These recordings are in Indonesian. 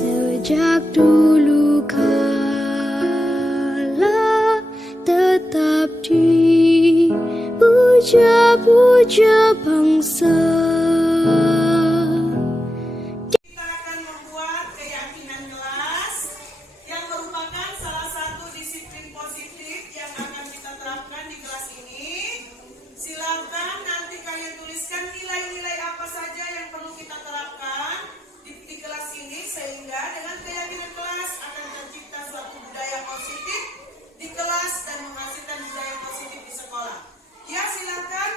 Sejak dulu kala tetap dipuja-puja bangsa. Kita akan membuat keyakinan kelas yang merupakan salah satu disiplin positif yang akan kita terapkan di kelas ini. Silakan nanti kalian tuliskan nilai-nilai apa saja yang perlu kita terapkan di kelas ini, sehingga dengan keyakinan kelas akan tercipta suatu budaya positif di kelas dan menghasilkan budaya positif di sekolah. Ya, silakan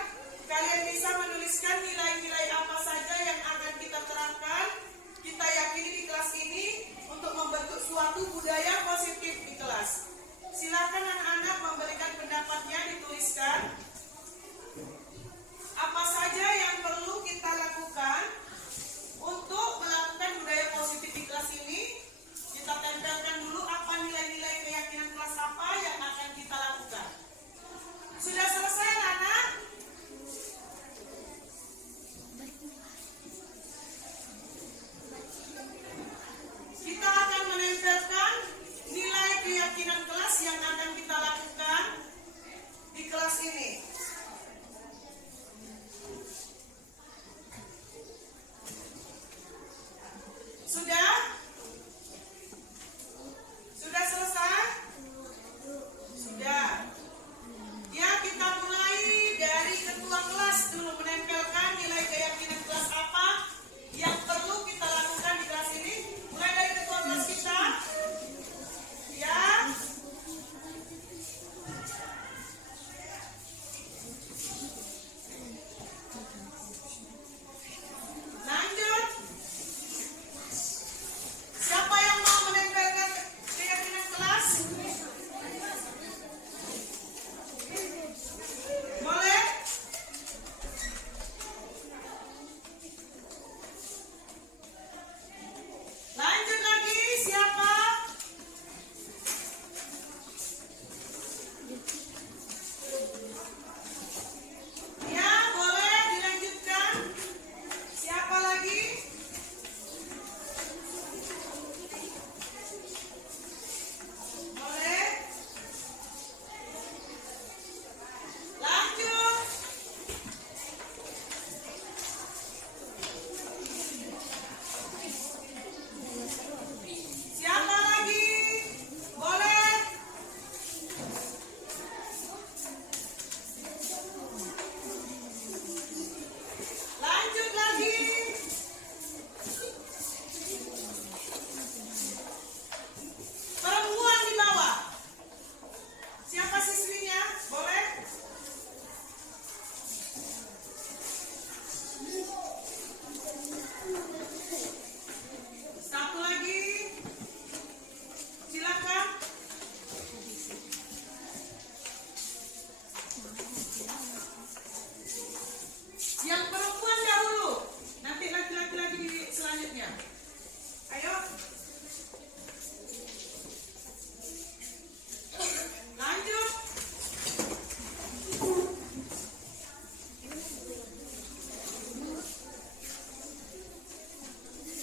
kalian bisa menuliskan nilai-nilai apa saja yang akan kita terapkan, kita yakini di kelas ini untuk membentuk suatu budaya positif di kelas. Silakan anak-anak memberikan pendapatnya, dituliskan apa saja yang perlu kita lakukan untuk melakukan budaya positif di kelas ini. Kita tempelkan dulu apa nilai-nilai keyakinan kelas apa yang akan kita lakukan. Sudah selesai anak-anak? Kita akan menempelkan nilai keyakinan kelas yang akan kita lakukan di kelas ini. Sudah? Sudah selesai? Sudah. Ya, kita mulai dari ketua kelas dulu, menempelkan nilai keyakinan kelas apa yang perlu kita lakukan di kelas ini. Mulai dari ketua kelas kita. Ya. Lanjut. Siapa yang mau menempelkan keyakinan kelas? Boleh? Lanjut lagi, siapa? Ya, boleh dilanjutkan. Siapa lagi? Boleh? Lanjut. Siapa lagi? Boleh? Lanjut lagi. Perempuan di bawah. Siapa siswinya? Boleh? Satu lagi. Silakan. Yang perempuan dahulu. Nanti laki-laki lagi di selanjutnya. Ayo. Lanjut.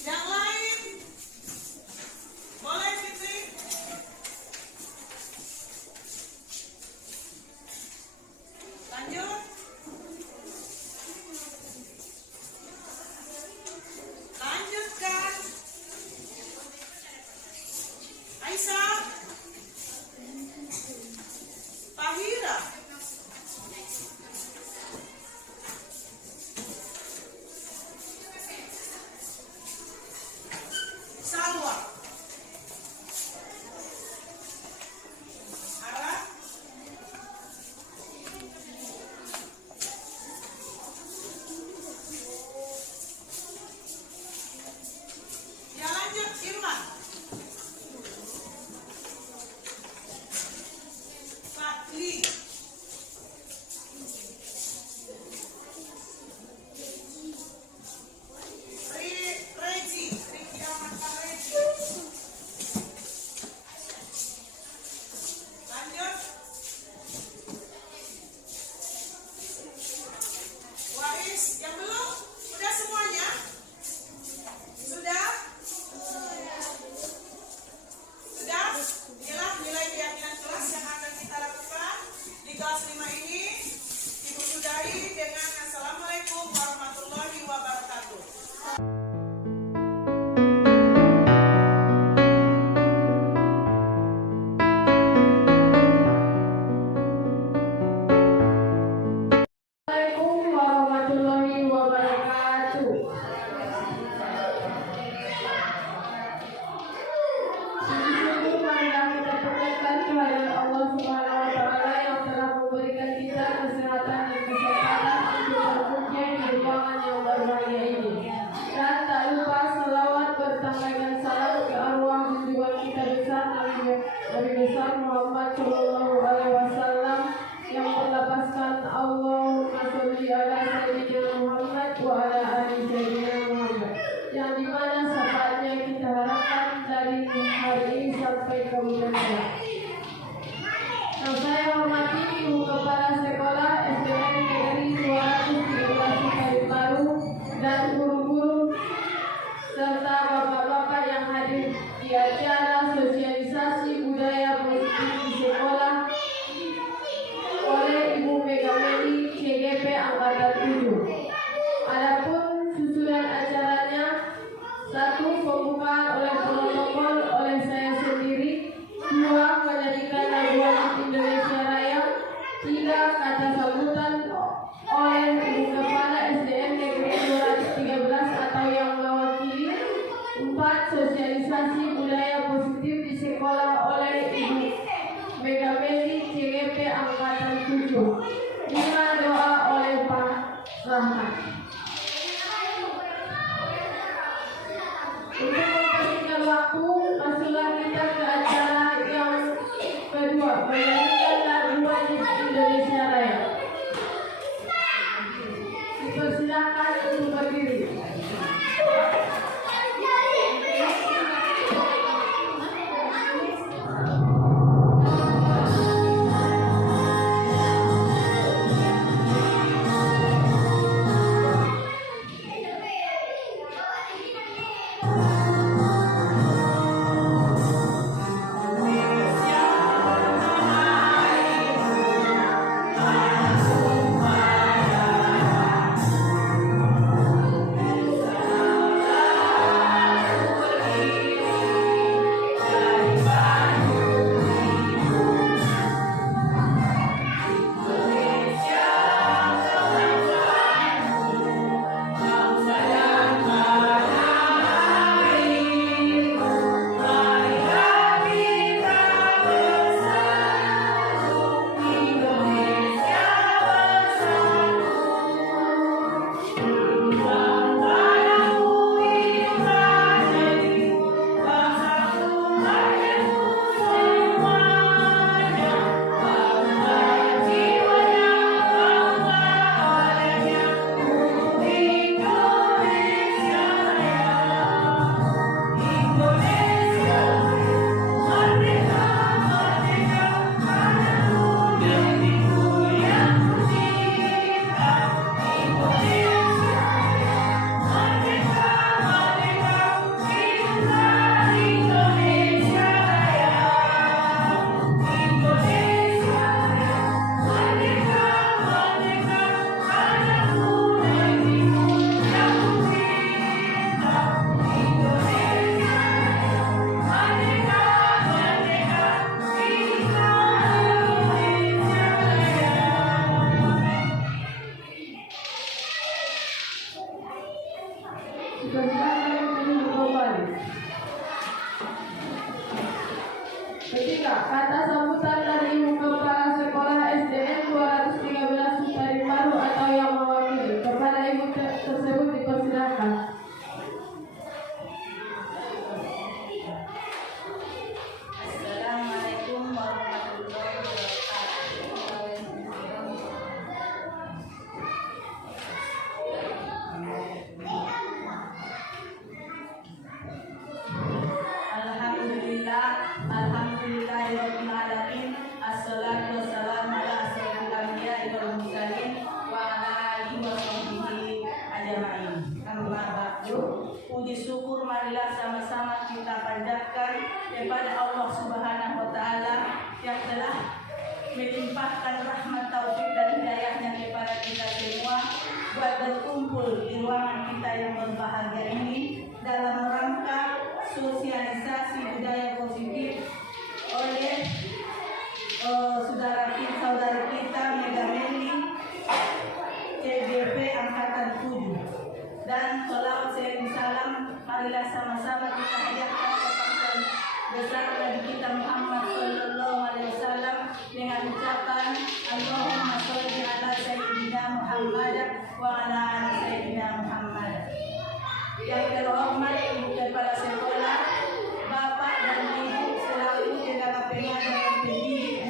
Yang lain. Boleh, Fitri? Lanjut. Lanjutkan. Aisyah. Tahira. Salwa. Ara. Ya, lanjut, Irwan. Muhammad SAW yang berlapaskan Allahumma sholli ala Sayyidina Muhammad wa ala ali Sayyidina Muhammad, yang dimana syafaatnya kita harapkan dari hari ini sampai kemudian hari. Yang saya hormati Ibu Kepala Sekolah SDN Negeri 213 Kalibaru dan guru-guru serta bapak-bapak yang hadir di acara sosialisasi budaya politik di sekolah oleh Ibu Megameli CGP Angkatan 7. Adapun susunan acaranya: 1. Pembukaan oleh protokol oleh saya sendiri. 2. Menyanyikan lagu Indonesia Raya. 3. Kata sambutan oleh Ibu Kepala SDN Negeri 213 atau yang mewakili. 4. Sosialisasi budaya positif di sekolah oleh Ibu Megameli CGP Angkatan 7. 5. Doa oleh Pak Rahmat. Untuk mempersingkat waktu, masuklah kita ke acara yang kedua, menyanyikan lagu wajib Indonesia Raya. Dipersilakan untuk berdiri. Ketiga, kata sambutan dari Ibu Kepala Sekolah SDN 213 Kalibaru atau yang mewakili. Kepada Ibu tersebut dipersilakan. Assalamualaikum warahmatullahi wabarakatuh. Alhamdulillahirabbil alamin. Assalatu wassalamu ala asyrofil anbiya'i wal mursalin wa ala alihi wa sahbihi ajma'in. Amma ba'du. Puji syukur marilah sama-sama kita panjatkan kepada Allah Subhanahu wa taala yang telah melimpahkan rahmat taufik dan hidayahnya kepada kita semua buat berkumpul di ruangan kita yang berbahagia ini dalam rangka sosialisasi budaya positif oleh saudara kita Megameli CGP Angkatan 7. Dan sholawat serta salam marilah sama-sama kita hadiahkan kepada besar Nabi kita Muhammad Sallallahu Alaihi Wasallam dengan ucapan Allahumma sholli ala Sayyidina Muhammad wa ala ali Sayyidina Muhammad. Yang terhormat Ibu Kepala Sekolah, Bapak dan Ibu selaku tenaga pengajar dan pendidik di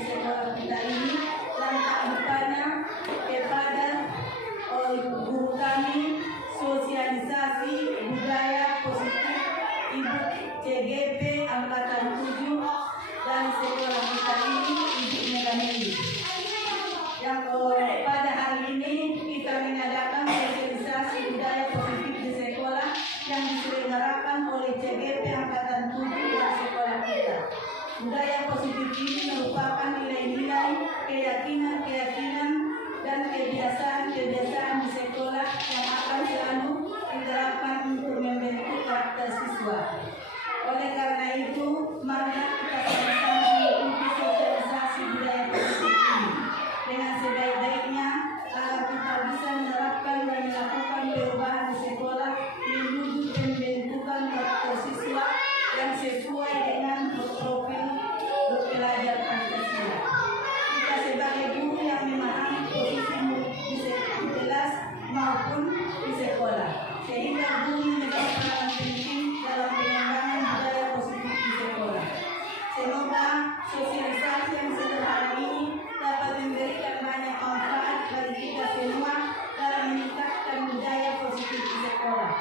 angkatan 7 dan sekolah kita ini Ibu Melamili. Yang pada hari ini kita mengadakan sosialisasi budaya positif di sekolah yang diselenggarakan oleh CGP Angkatan 7 dan sekolah kita. Budaya positif ini merupakan nilai-nilai, keyakinan-keyakinan, dan kebiasaan-kebiasaan di sekolah yang akan selalu diterapkan untuk membentuk karakter siswa. Oleh karena itu, marilah kita sama-sama mengikuti sosialisasi budaya positif ini dengan sebaik-baiknya agar kita bisa menerapkan dan melakukan perubahan di sekolah menuju pembentukan karakter siswa yang sesuai dengan profil pelajar Pancasila. Kita sebagai guru yang memahami posisimu di kelas maupun di sekolah, sehingga guru menjadi peran penting dalam pengembangan budaya positif di sekolah. Semoga sosialisasi yang sederhana ini dapat memberikan banyak manfaat bagi kita semua dalam meningkatkan budaya positif di sekolah.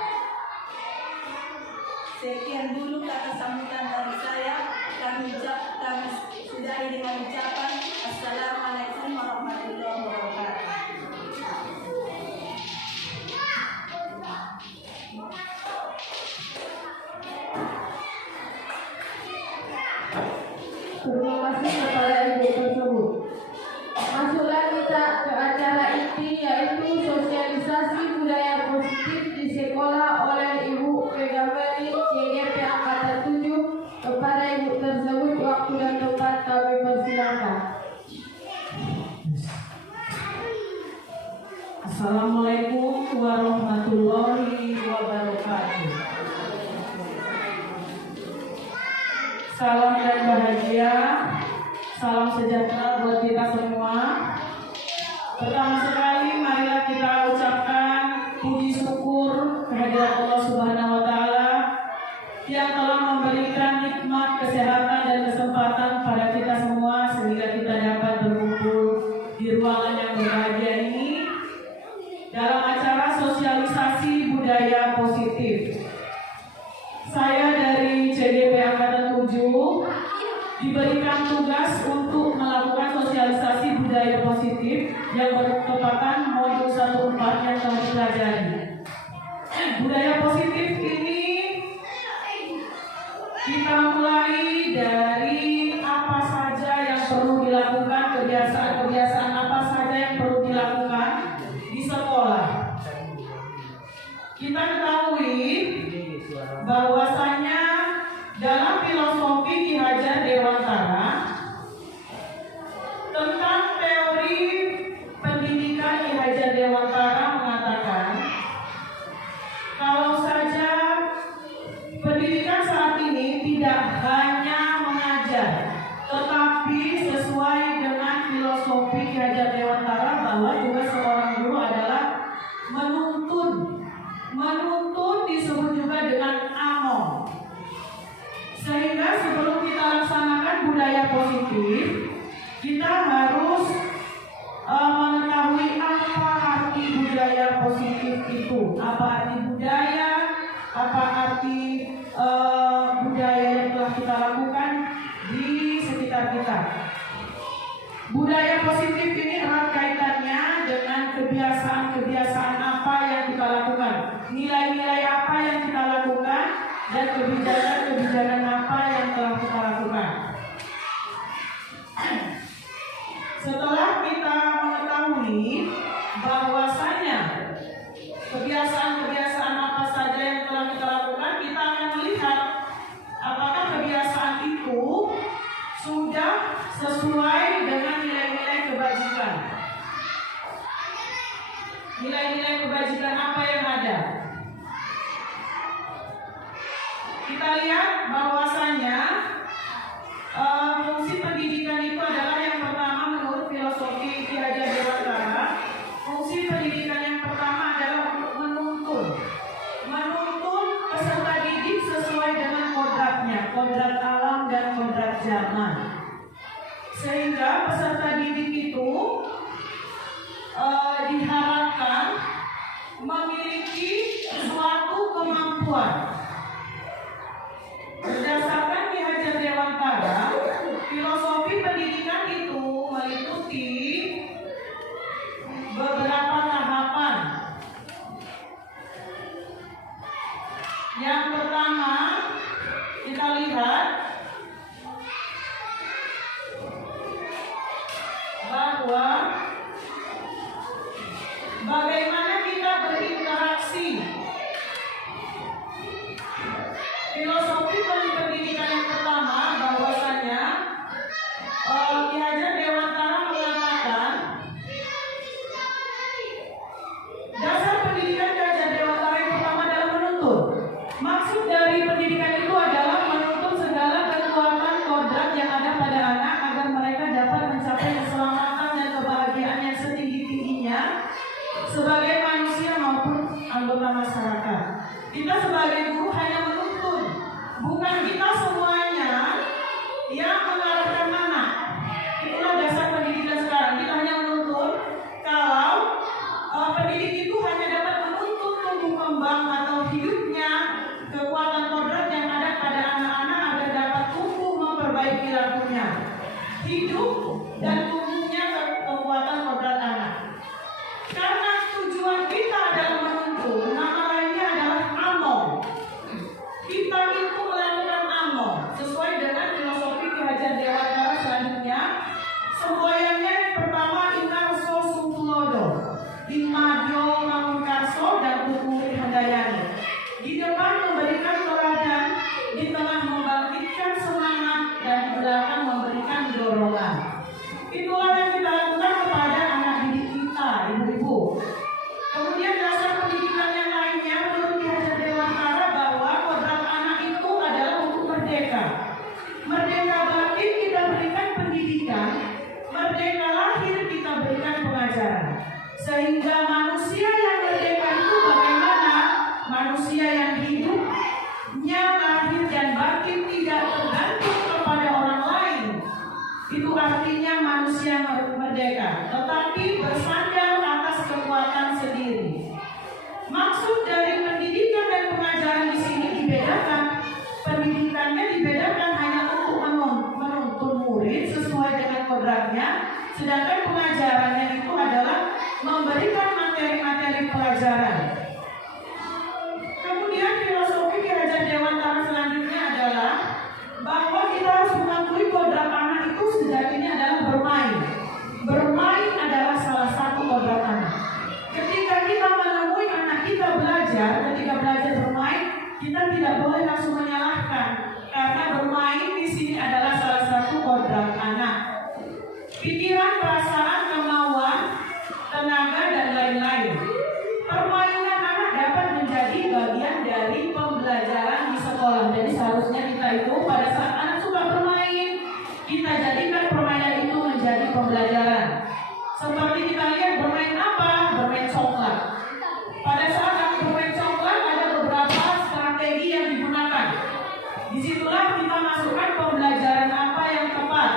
Sekian dulu kata sambutan dari saya. Kami sudahi dengan ucapan Assalamualaikum warahmatullahi wabarakatuh. Terima kasih kepada ibu tersebut. Masuklah kita ke acara inti, yaitu sosialisasi budaya positif di sekolah oleh Ibu Megameli CGP Angkatan 7. Kepada ibu tersebut, waktu dan tempat kami persilakan. Assalamualaikum warahmatullahi wabarakatuh. Salam dan bahagia, salam sejahtera buat kita semua. Pertama sekali, marilah kita ucapkan puji syukur kehadirat Allah Subhanahu wa Ta'ala yang telah memberikan nikmat kesehatan dan kesempatan pada kita semua sehingga kita dapat berkumpul di ruangan yang berbahagia ini dalam acara sosialisasi budaya positif. Saya dari CGP Angkatan 7 diberikan tugas untuk melakukan sosialisasi budaya positif yang bertepatan modul 14 yang telah dipelajari. Budaya positif ini kita mulai dari apa saja yang perlu dilakukan, kebiasaan-kebiasaan apa saja yang perlu dilakukan di sekolah. Kita ketahui bahwasanya dalam filosofi Ki Hajar Dewantara tentang teori pendidikan, Ki Hajar Dewantara mengatakan kalau saja pendidikan saat ini tidak hanya mengajar, tetapi sesuai dengan filosofi Ki Hajar Dewantara bahwa juga seorang guru adalah menuntun. Menuntun disebut juga dengan among. Sehingga sebelum kita laksanakan budaya positif, kita harus mengetahui apa arti budaya positif itu. Apa arti budaya? Apa arti budaya yang telah kita lakukan di sekitar kita. Budaya positif ini erat kaitannya dengan kebiasaan-kebiasaan apa yang kita lakukan, nilai-nilai apa yang kita lakukan, dan kebijakan-kebijakan apa yang telah kita lakukan. Setelah kita mengetahui bahwasanya kebiasaan-kebiasaan apa saja yang telah kita lakukan, kita akan melihat apakah kebiasaan itu sudah sesuai dengan nilai-nilai kebajikan. Nilai-nilai kebajikan apa yang ada? Kita lihat bahwasanya fungsi pendidikan itu adalah yang pertama menurut filosofi Ki Hajar Dewantara. Fungsi pendidikan yang pertama adalah untuk menuntun peserta didik sesuai dengan kodratnya, kodrat alam dan kodrat zaman. Sehingga peserta didik itu diharapkan memiliki suatu kemampuan. Berdasarkan Ki Hajar kita lihat bahwa bagaimana kita berinteraksi. Filosofi pendidikan yang pertama bahwasanya Ki Hajar Dewantara mengatakan dasar pendidikan Ki Hajar Dewantara yang pertama adalah menuntun. Maksud dari pendidikan itu adalah menuntun segala kekuatan kodrat yang ada pada anak agar mereka dapat mencapai keselamatan dan kebahagiaan yang setinggi-tingginya sebagai manusia maupun anggota masyarakat. Kita sebagai guru hanya menuntun, bukan kita semuanya yang mengarahkan anak. Itulah dasar pendidikan sekarang. Kita hanya menuntun. Kalau pendidik itu hanya dapat menuntun tumbuh kembang atau hidupnya kekuatan kodrat yang ada pada anak-anak agar dapat tumbuh memperbaiki lakunya, hidup dan tumbuhnya kekuatan kodrat anak. Karena tujuan kita adalah menuntun, nama lainnya adalah among. Kita itu melakukan among sesuai dengan filosofi Ki Hajar Dewantara selanjutnya. Semboyannya yang pertama inkarso sungkulodo, imadyo mangunkarso dan kukuri handayani. Di depan memberikan teladan, di tengah membangkitkan semangat, dan di belakang memberikan dorongan. Itulah yang kita lakukan kepada anak didik kita, ibu-ibu. Kemudian dasar pendidikan yang lainnya menurut Ki Hajar Dewantara bahwa kodrat anak itu adalah untuk merdeka. Merdeka batin kita berikan pendidikan, merdeka lahir kita berikan pengajaran. Sehingga manusia yang merdeka itu bagaimana? Manusia yang hidupnya lahir dan batin tidak tergantung kepada orang lain. Itu artinya manusia merdeka, tetapi bersandar atas kekuatan sendiri. Maksud dari pendidikan dan pengajaran di sini dibedakan. Pendidikannya dibedakan hanya untuk menuntun murid sesuai dengan kodratnya, sedangkan pengajarannya itu adalah memberikan materi-materi pelajaran. Kemudian filosofi Ki Hajar Dewantara selanjutnya adalah bahwa kita harus mengakui kodrat anak itu sejatinya adalah bermain. Bermain adalah salah satu kodrat anak. Ketika kita menemui anak kita belajar, ketika belajar bermain, kita tidak boleh langsung menyalahkan, karena bermain di sini adalah salah satu kodrat anak. Pikiran, perasaan, kemauan, tenaga, dan lain-lain. Permainan anak dapat menjadi bagian dari pembelajaran di sekolah. Jadi seharusnya kita itu pada saat anak suka bermain, kita jadikan permainan itu menjadi pembelajaran. Seperti kita lihat bermain apa? Bermain coklat. Pada saat anak bermain coklat ada beberapa strategi yang digunakan. Disitulah kita masukkan pembelajaran apa yang tepat.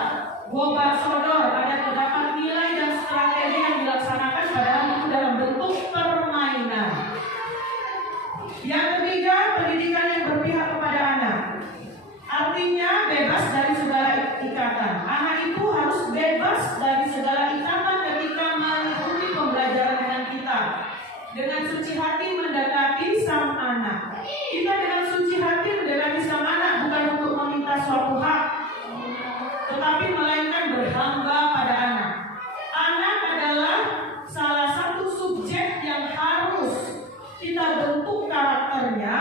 Gobar sodor, ada terdapat nilai dan strategi yang dilaksanakan padahal itu dalam bentuk permainan. Yang ketiga, pendidikan yang berpihak kepada anak. Artinya bebas dari segala ikatan. Anak itu harus bebas dari segala ikatan ketika mengikuti pembelajaran dengan kita. Dengan suci hati mendekati sang anak. Kita dengan suci hati mendekati sang anak bukan untuk meminta suatu hak, tetapi melainkan berhamba pada anak. Anak adalah salah satu subjek yang harus kita bentuk karakternya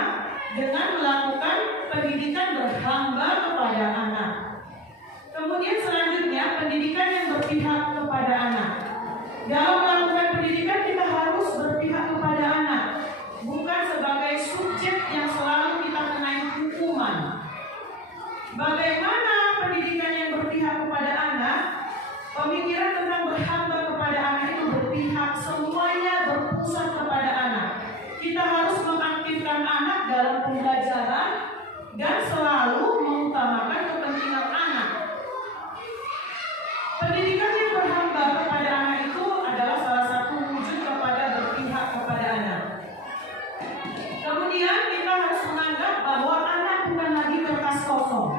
dengan melakukan pendidikan berhamba kepada anak. Kemudian selanjutnya pendidikan yang berpihak kepada anak. Dalam melakukan pendidikan kita harus berpihak kepada anak, bukan sebagai subjek yang selalu kita kenai hukuman. Bagaimana pendidikan yang berpihak kepada anak? Pemikiran tentang berhamba kepada anak itu berpihak, semuanya berpusat kepada anak. Kita harus mengaktifkan anak dalam pembelajaran dan selalu mengutamakan kepentingan anak. Pendidikan yang berhamba kepada anak itu adalah salah satu wujud kepada berpihak kepada anak. Kemudian kita harus menganggap bahwa anak bukan lagi kertas kosong.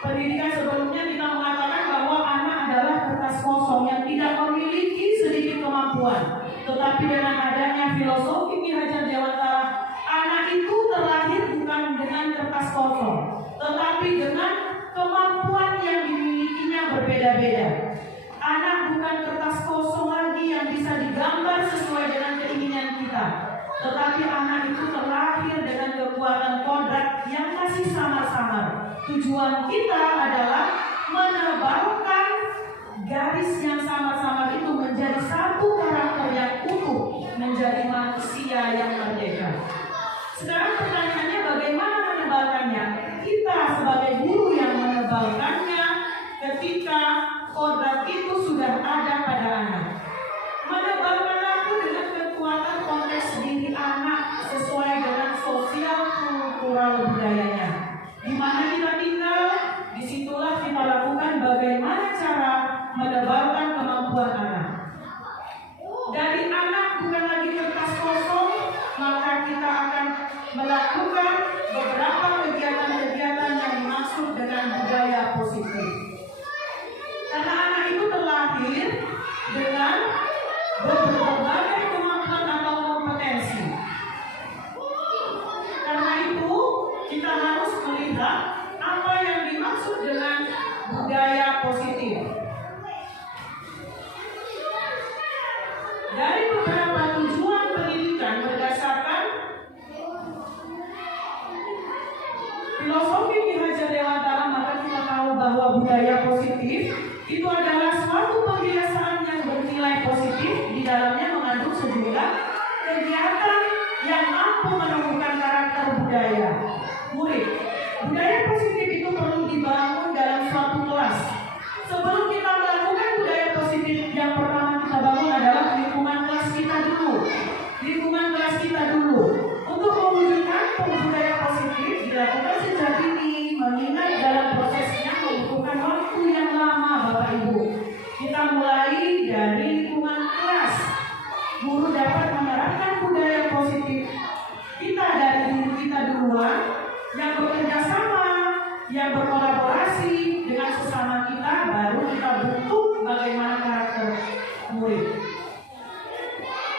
Pendidikan sebelumnya kita mengatakan bahwa anak adalah kertas kosong yang tidak memiliki sedikit kemampuan. Tetapi dengan adanya filosofi Ki Hajar Dewantara, anak itu terlahir bukan dengan kertas kosong, tetapi tujuan kita adalah menebalkan garis yang sama-sama itu menjadi satu karakter yang utuh, menjadi manusia yang merdeka. Sekarang pertanyaannya, bagaimana menebalkannya? Kita sebagai guru yang menebalkannya ketika kodrat itu sudah ada pada anak. Menebalkan aku dengan kekuatan konteks diri anak sesuai dengan sosial kultural budayanya. Di mana kita tinggal, disitulah kita lakukan bagaimana cara menebalkan kemampuan anak. Dari anak bukan lagi kertas kosong, maka kita akan melakukan beberapa kegiatan-kegiatan yang dimaksud dengan budaya positif. Karena anak itu terlahir dengan berbagai kemampuan atau kompetensi. Karena itu kita harus melihat apa yang dimaksud dengan budaya positif. Dari beberapa tujuan pendidikan berdasarkan filosofi Ki Hajar Dewantara, maka kita tahu bahwa budaya positif itu adalah suatu pembiasaan yang bernilai positif, di dalamnya mengandung sejumlah kegiatan yang mampu menumbuhkan karakter budaya murid. Budaya positif itu perlu dibangun dalam suatu kelas. Sebelum kita melakukan budaya positif, yang pertama kita bangun adalah lingkungan kelas kita dulu. Lingkungan kelas kita dulu. Untuk mewujudkan budaya positif dilakukan sejak dini, mengingat dalam prosesnya membutuhkan waktu yang lama, Bapak Ibu. Kita mulai dari lingkungan kelas. Guru dapat menerapkan budaya positif kita dari diri kita duluan, yang bekerja sama, yang berkolaborasi dengan sesama kita, baru kita bentuk bagaimana karakter murid.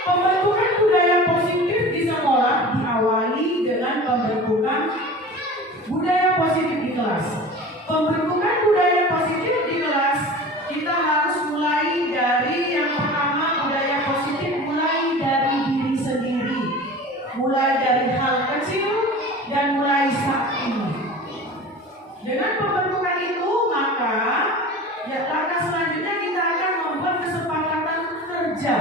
Pembentukan budaya positif di sekolah diawali dengan pembentukan budaya positif di kelas. Pembentukan budaya positif di kelas, kita harus mulai dari yang pertama, budaya positif mulai dari diri sendiri, mulai dari hal kecil dan mulai saat ini. Dengan pembentukan itu, maka langkah selanjutnya kita akan membuat kesepakatan kerja,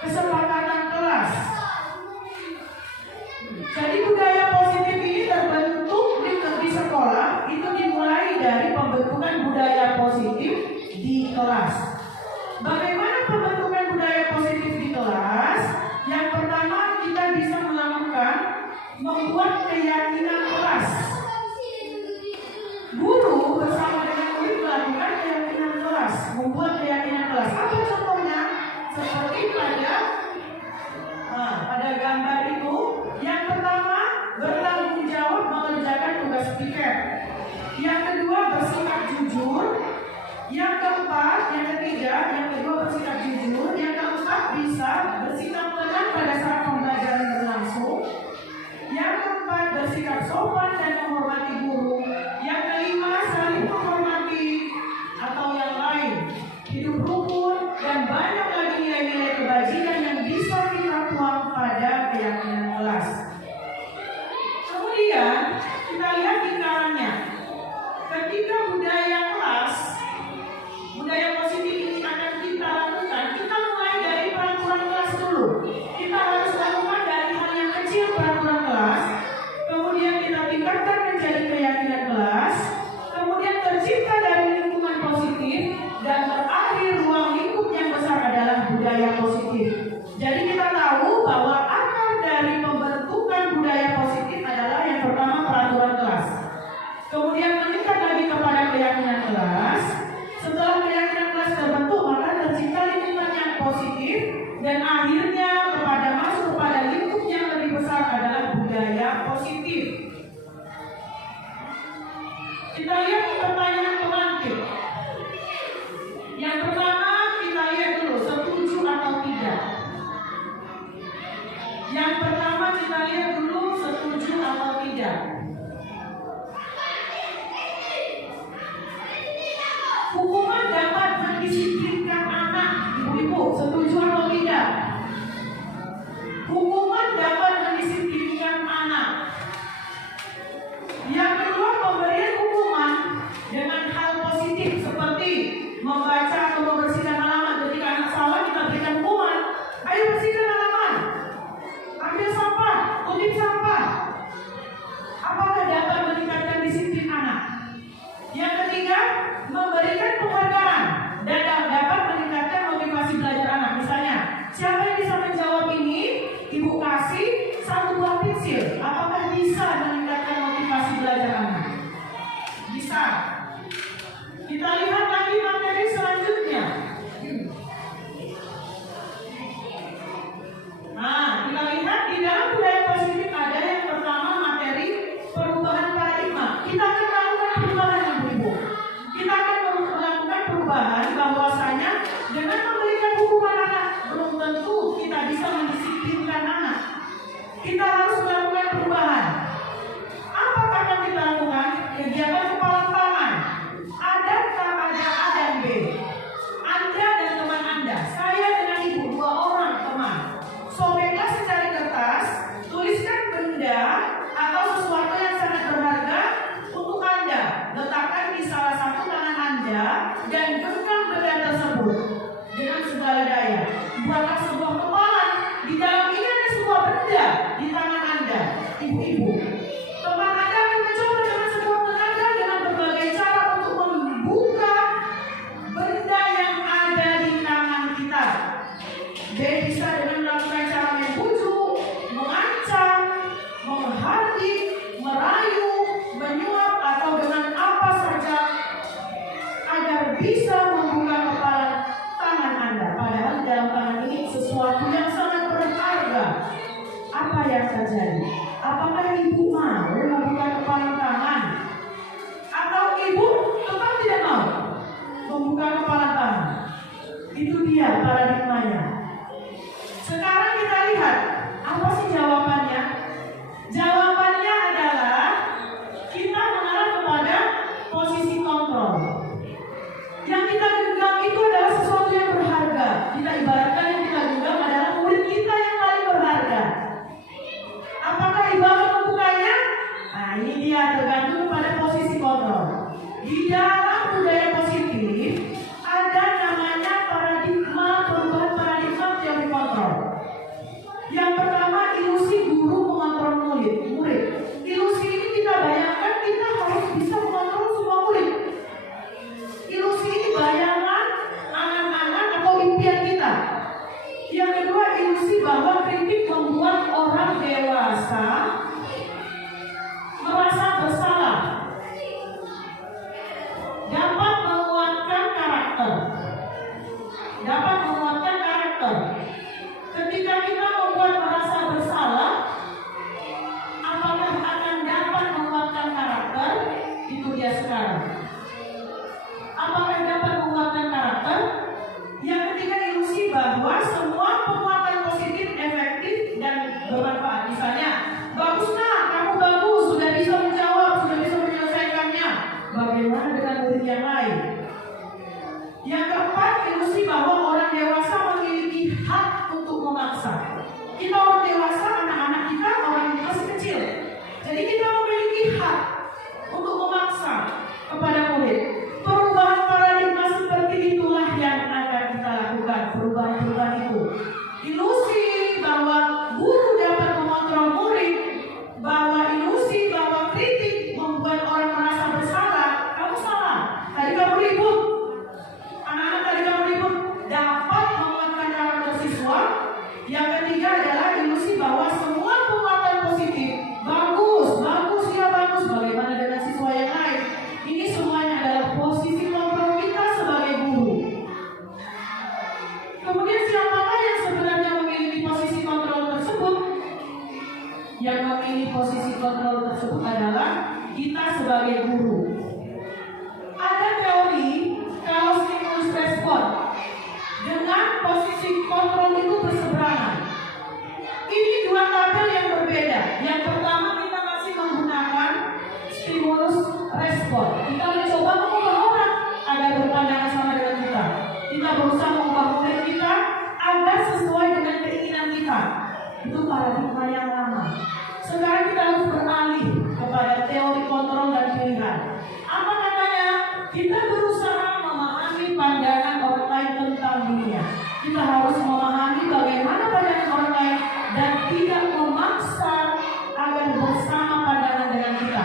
kesepakatan kelas. Jadi budaya positif ini terbentuk di sekolah, itu dimulai dari pembentukan budaya positif di kelas. Bagaimana pembentukan budaya positif di kelas? Yang pertama, kita bisa melakukan membuat keyakinan kelas. Guru bersama dengan murid melakukan keyakinan kelas, membuat keyakinan kelas. Apa contohnya? Seperti pada gambar itu, yang pertama bertanggung jawab mengerjakan tugas piket. Yang kedua bersikap jujur. Yang keempat, yang kedua bersikap jujur. Yang keempat bisa bersikap tenang pada saat pembelajaran berlangsung. Yang keempat bersikap sopan dan menghormati guru. Yang kelima saling menghormati atau yang lain. Hidup rukun dan banyak lagi nilai-nilai kebajikan yang bisa kita tuang pada keyakinan kelas. Kemudian kita lihat lingkarannya. Ketika budaya kelas, budaya positif ini akan kita lakukan, kita mulai dari peraturan kelas dulu. Kita harus lakukan dari hal yang kecil, peraturan kelas, kemudian kita tingkatkan menjadi Kita lihat lagi materi selanjutnya. Nah, kita lihat di dalam budaya positif ada yang pertama materi perubahan paradigma. Kita akan melakukan perubahan yang Ibu. Kita akan melakukan perubahan bahwasanya dengan memberikan hukuman anak belum tentu kita bisa mendisiplinkan anak. Kita harus melakukan perubahan. Apa akan kita lakukan? Kegiatan kepala tangan. Adakah ada A dan B? Anda dan teman Anda, saya dengan Ibu, 2 orang teman. Sobeklah secari kertas, tuliskan benda atau sesuatu yang sangat berharga untuk Anda. Letakkan di salah satu tangan Anda dan genggam benda tersebut dengan segala daya. Buatlah sebuah kepalan. Di dalam ini ada sebuah benda di tangan Anda, ibu-ibu. Teman Anda akan mencoba dengan sebuah tenaga dengan berbagai cara untuk membuka benda yang ada di tangan kita. Dia bisa dengan melakukan cara membujuk, mengancam, menghardik, merayu, menyuap atau dengan apa saja agar bisa membuka kepala tangan Anda. Padahal di dalam tangan ini sesuatu yang sangat berharga. Apa yang terjadi? Apakah Ibu mau membuka kepala tangan? Atau Ibu tetap tidak mau membuka kepala tangan? Itu dia paradigmanya. Sekarang kita lihat, apa sih jawabannya? Jawabannya adalah kita mengarah kepada posisi kontrol. Yang kita genggam itu adalah sesuatu yang berharga. Kita ibaratkan yang kita genggam adalah murid kita yang paling berharga. Apakah Ibu akan membukanya? Nah, ini dia tergantung pada posisi kontrol. Di dalam budaya positif ada namanya paradigma perubahan paradigma teori kontrol. Yang pertama, ilusi guru mengontrol murid. Ilusi ini kita bayangkan kita harus bisa mengontrol semua murid. Ilusi ini bayangan, angan-angan atau impian kita. Yang kedua, ilusi bahwa kritik membuat orang dewasa merasa bersalah, dapat menguatkan karakter. Ketika kita membuat merasa bersalah, apakah akan dapat menguatkan karakter? Itu dia sekarang. Apakah dapat menguatkan karakter? Yang ketiga, ilusi bahwa semua penguatan positif efektif dan bermanfaat. Misalnya, bagus nak, kamu bagus, sudah bisa menjawab, sudah bisa menyelesaikannya. Bagaimana dengan murid yang lain? Yang keempat, ilusi bahwa orang dewasa memiliki hak untuk memaksa. Kita orang dewasa, anak-anak kita orang yang masih kecil. Jadi kita memiliki hak untuk memaksa kepada murid. Perubahan paradigma seperti itulah yang akan kita lakukan. Perubahan-perubahan itu. Ilusi bahwa guru dapat mengontrol murid, bahwa ilusi bahwa kritik membuat orang merasa bersalah. Kamu salah. Tadi kamu ribut. Anak-anak tadi kamu ribut. Dapat menguatkan karakter siswa. Yang ketiga adalah ilusi bahwa semua penguatan positif bagus, ya bagus. Bagaimana dengan siswa yang lain? Ini semuanya adalah posisi kontrol kita sebagai guru. Kemudian siapakah yang sebenarnya memiliki posisi kontrol tersebut? Yang memiliki posisi kontrol tersebut adalah kita sebagai guru. Ada teori kalau stimulus respon dengan posisi kontrol itu berseberangan. Ini 2 tabel yang berbeda. Yang pertama kita masih menggunakan stimulus respon. Kita mencoba mengubah orang agar berpandangan sama dengan kita. Kita berusaha mengubah murid kita agar sesuai dengan keinginan kita. Itu paradigma yang lama. Sekarang kita harus beralih kepada teori kontrol dan pilihan. Apa katanya? Kita berusaha memahami pandangan orang lain tentang dunia. Kita harus memahami bagaimana pandangan orang lain dan tidak memaksa agar bersama pandangan dengan kita.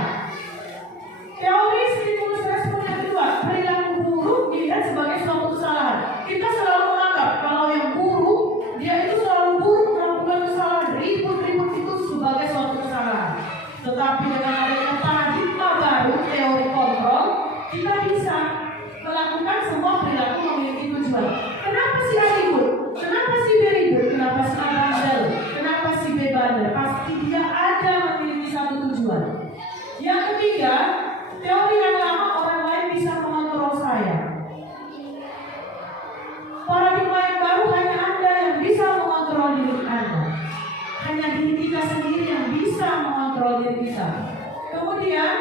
Teori stimulus respon yang kedua, perilaku buruk dilihat sebagai suatu kesalahan. Kita selalu menganggap kalau yang buruk, dia itu selalu buruk melakukan kesalahan, ribut-ribut itu sebagai suatu kesalahan. Tetapi dengan adanya paradigma baru teori kontrol, kita bisa tujuan. Kenapa si A ikut? Kenapa si B ikut? Kenapa si A bandel? Kenapa si B bandel? Pasti dia ada memiliki satu tujuan. Yang ketiga, teori yang lama orang lain bisa mengontrol saya. Paradigma yang baru hanya Anda yang bisa mengontrol diri Anda. Hanya diri kita sendiri yang bisa mengontrol diri kita. Kemudian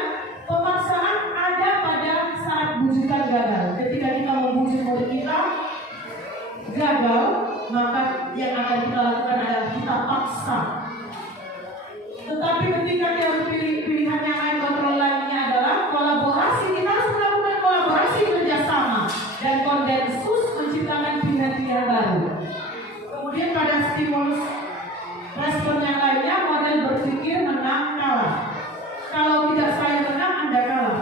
pemaksaan ada pada saat bujukan gagal. Ketika kita membujuk murid kita gagal, maka yang akan kita lakukan adalah kita paksa. Tetapi ketika dia pilihan yang lain, kontrol lainnya adalah kolaborasi. Kita harus melakukan kolaborasi kerjasama dan konsensus menciptakan pilihan-pilihan baru. Kemudian pada stimulus respon yang lainnya, model berpikir menang kalah. Kalau tidak saya menang, Anda kalah.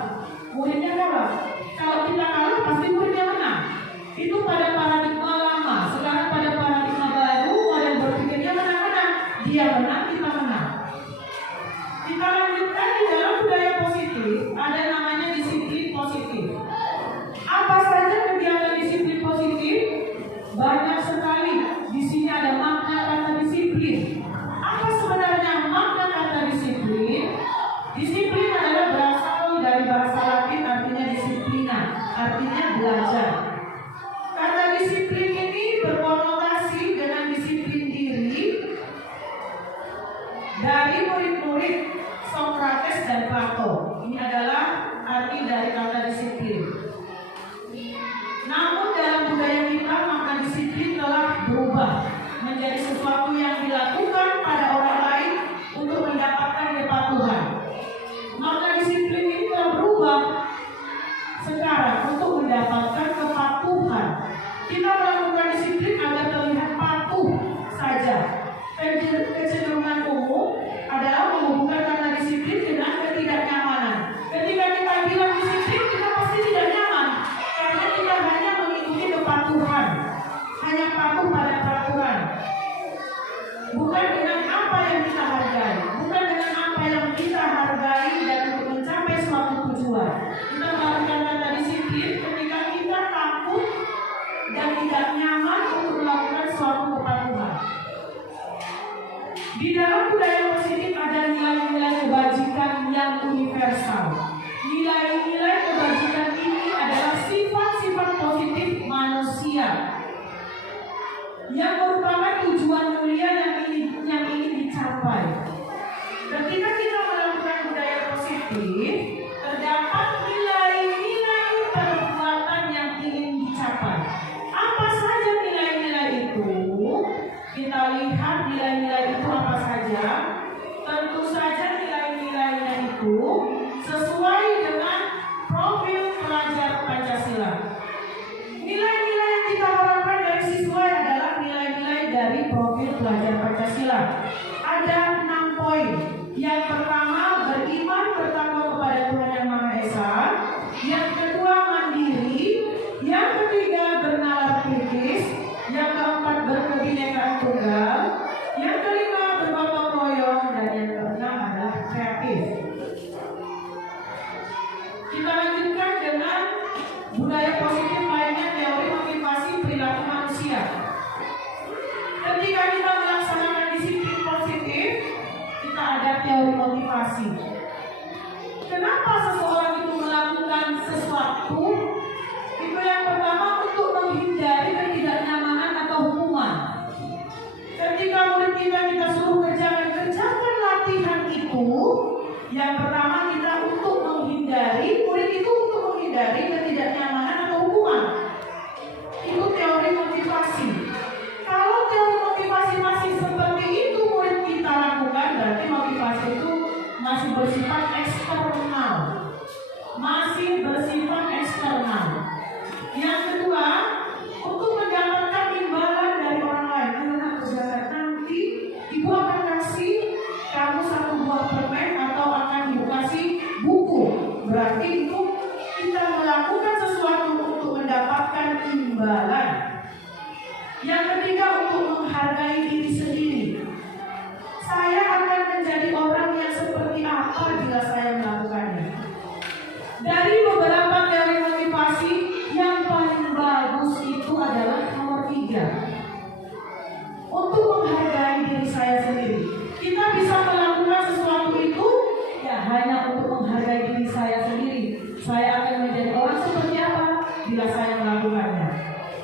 Muridnya kalah. Kalau kita kalah, pasti muridnya menang. Itu pada paradigma lama. Sekarang pada paradigma baru, model berpikirnya menang-menang. Dia menang, kita menang. Kita lanjutkan di dalam budaya positif, ada namanya disiplin positif. Apa saja kegiatan disiplin positif? Banyak sekali. Di sini ada makna kata disiplin. Apa sebenarnya makna kata disiplin? Disiplin adalah berasal dari bahasa Latin, artinya disiplina, artinya belajar. Kata disiplin ini berkonotasi dengan disiplin diri dari murid-murid Socrates dan Plato. Ini adalah arti dari kata disiplin. Namun dalam budaya kita, makna disiplin telah berubah menjadi sesuatu yang dilakukan pada orang lain untuk mendapatkan kepatuhan. Makna disiplin ini telah berubah sekarang untuk mendapatkan kepatuhan. Kita melakukan disiplin agar terlihat patuh saja. Kecenderungan umum adalah menghubungkan kata disiplin dengan ketidaknyamanan. Ketika kita bilang disiplin, kita pasti tidak nyaman karena kita hanya mengikuti kepatuhan, hanya patuh pada peraturan, bukan dengan apa yang kita hargai, bukan dengan apa yang kita hargai dan untuk mencapai suatu tujuan. Kita melakukan kata disiplin ketika kita takut dan tidak nyaman untuk melakukan suatu kepatuhan. Di dalam budaya positif ada nilai-nilai kebajikan yang universal. Nilai-nilai kebajikan ini adalah sifat-sifat positif manusia yang merupakan tujuan mulia yang ingin dicapai. Ketika kita melakukan budaya positif, terdapat nilai-nilai perbuatan yang ingin dicapai. Apa saja nilai-nilai itu? Kita lihat nilai-nilai itu apa saja. Tentu saja nilai-nilainya itu sesuai dengan profil pelajar Pancasila. Nilai-nilai yang kita harapkan dari siswa adalah nilai-nilai dari profil pelajar Pancasila. Ada 6 poin. Yang pertama, beriman bertakwa kepada Tuhan Yang Maha Esa. Yang kedua, mandiri. Yang ketiga, bernalar kritis. Yang keempat, berkebinekaan tunggal. Yang kelima, bergotong royong. Dan yang keenam adalah kreatif. Kita lanjutkan dengan budaya positif lainnya, teori motivasi perilaku manusia. Ketika kita melaksanakan disiplin positif, kita ada teori motivasi. Kenapa seseorang itu melakukan sesuatu? Itu yang pertama, untuk menghindari ketidaknyamanan atau hukuman. Ketika murid kita suruh kerjakan latihan itu, yang pertama kita untuk menghindari, murid itu untuk menghindari ketidaknyamanan atau hukuman. Itu teori motivasi. Kalau teori motivasi masih seperti itu murid kita lakukan, berarti motivasi itu masih bersifat eksternal. Masih bersifat eksternal. Yang kedua, untuk mendapatkan imbalan dari orang lain. Anak-anak kerjakan nanti, ibu akan kasih kamu 1 buah permen atau akan ibu kasih buku. Berarti itu kita melakukan sesuatu untuk mendapatkan imbalan. Yang ketiga, untuk menghargai diri sendiri. Saya akan menjadi orang yang seperti apa jika saya melakukannya. Dari beberapa teori motivasi, yang paling bagus itu adalah bila saya melakukannya.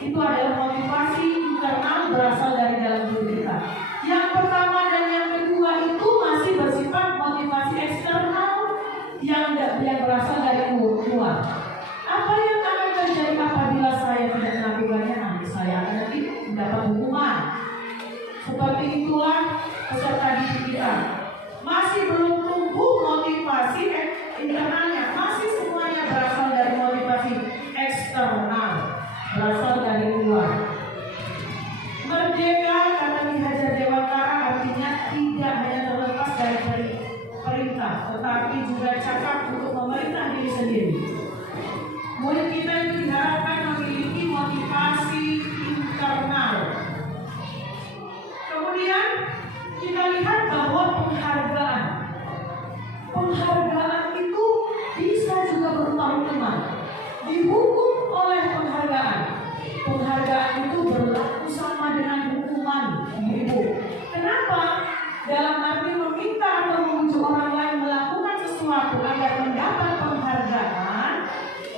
Itu adalah motivasi internal berasal dari dalam diri kita. Yang pertama dan yang kedua itu masih bersifat motivasi eksternal yang berasal dari luar. Apa yang akan terjadi apabila saya tidak melakukannya? Nanti saya akan mendapat hukuman. Seperti itulah peserta didik kita. Masih belum tumbuh motivasi internalnya, masih semuanya berasal dari motivasi eksternal, berasal dari luar. Merdeka kata Ki Hajar Dewantara artinya tidak hanya terlepas dari perintah, tetapi juga cakap untuk memerintah diri sendiri. Murid kita itu diharapkan memiliki motivasi internal. Kemudian kita lihat bahwa penghargaan itu bisa juga berupa hukuman. Dihukum oleh penghargaan. Penghargaan itu berlaku sama dengan hukuman. Ibu. Kenapa? Dalam arti meminta atau memujuk orang lain melakukan sesuatu agar mendapat penghargaan,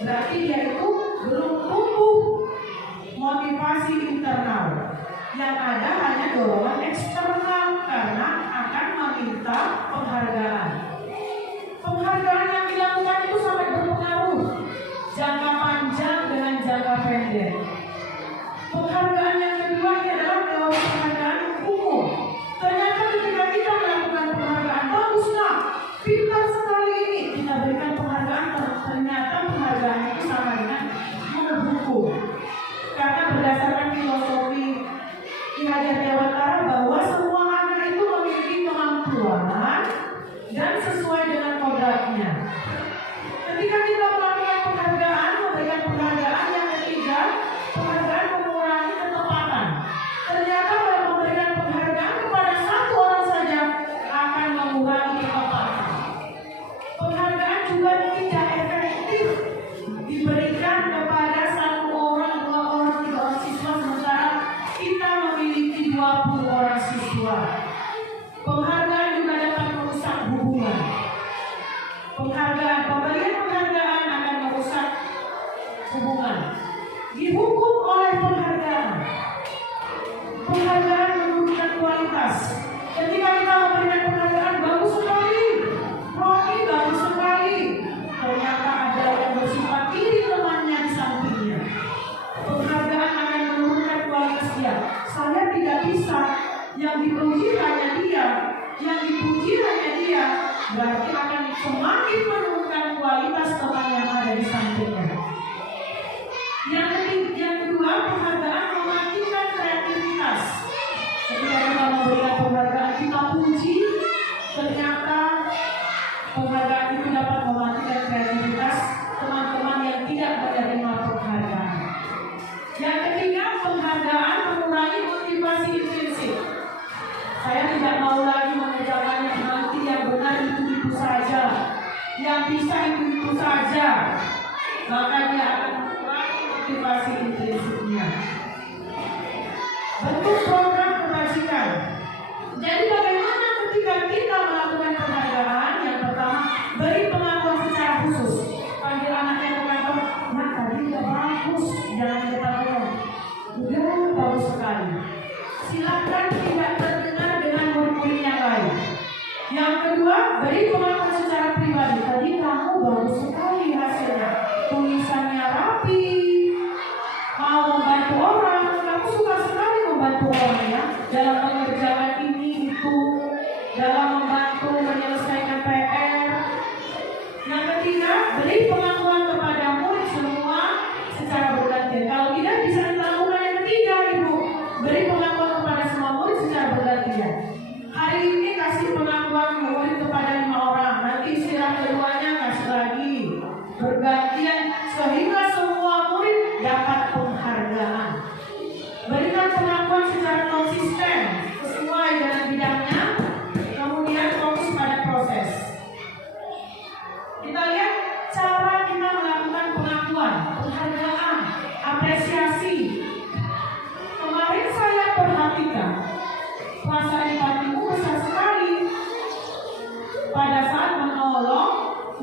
berarti dia itu belum tumbuh motivasi internal. Yang ada hanya dorongan eksternal karena akan meminta penghargaan. Penghargaan yang dilakukan itu sangat berpengaruh jangka panjang dengan jangka pendek. Penghargaan yang kedua adalah penghargaan umum. Ternyata ketika kita melakukan penghargaan, baguslah, pintar sekali ini, kita berikan penghargaan, ternyata penghargaan itu sama dengan menghukum. Karena berdasarkan filosofi Ki Hajar Dewantara bahwa semua anak itu memiliki kemampuan dan sesuai dengan kodratnya. Ketika kita melakukan penghargaan, memberikan penghargaan, yang ketiga, penghargaan mengurangi ketepatan. Ternyata kalau memberikan penghargaan kepada satu orang saja akan mengurangi ketepatan. Penghargaan juga tidak efektif diberikan kepada satu orang, 2 orang, 3 orang siswa, sementara kita memiliki 20 orang siswa. Penghargaan juga dapat merusak hubungan. Pemberian penghargaan akan merusak hubungan. Dihukum oleh penghargaan. Penghargaan menurunkan kualitas. Ketika kita memberikan penghargaan, bagus sekali, Rocky bagus sekali, ternyata ada yang bersifat iri temannya di sampingnya. Penghargaan akan menurunkan kualitas dia. Saya tidak bisa, yang dipuji hanya dia, yang dipuji hanya dia, berarti akan semakin menurunkan kualitas teman yang ada di sampingnya. Yang kedua, penghargaan mematikan kreativitas. Ketika kita memberikan penghargaan, kita puji, ternyata penghargaan itu dapat mematikan kreativitas teman-teman yang tidak menerima penghargaan. Yang ketiga, penghargaan mengurangi motivasi intrinsik. Saya tidak mau lagi mengerjakannya, nanti yang benar itu saja, yang bisa itu saja, maka dia akan mengurangi motivasi intrinsiknya. Bentuk program kebajikan. Jadi bagaimana ketika kita melakukan penghargaan? Yang pertama, beri pengakuan secara khusus. Panggil anaknya ke kantor, nah tadi udah bagus, jangan depan orang. Udah bagus sekali. Silakan tidak terdengar dengan murid-murid yang lain. Yang kedua, beri pengakuan secara pribadi. Tadi kamu bagus sekali hasilnya, tulisannya rapi, mau membantu orang, kamu suka sekali membantu orang ya, dalam mengerjakan ini itu, dalam membantu menyelesaikan PR. Yang ketiga, beri pengakuan kepada murid semua secara bergantian. Kalau tidak bisa dilakukan yang ketiga, Ibu, beri pengakuan kepada semua murid secara bergantian. Hari ini kasih pengakuan murid kepada 5 orang, nanti istirahat keduanya kasih lagi, bergantian sehingga semua murid dapat penghargaan. Berikan pengakuan secara konsisten sesuai dengan bidangnya, kemudian fokus pada proses. Kita lihat cara kita melakukan pengakuan, penghargaan, apresiasi. Kemarin saya perhatikan rasa empatimu besar sekali pada saat menolong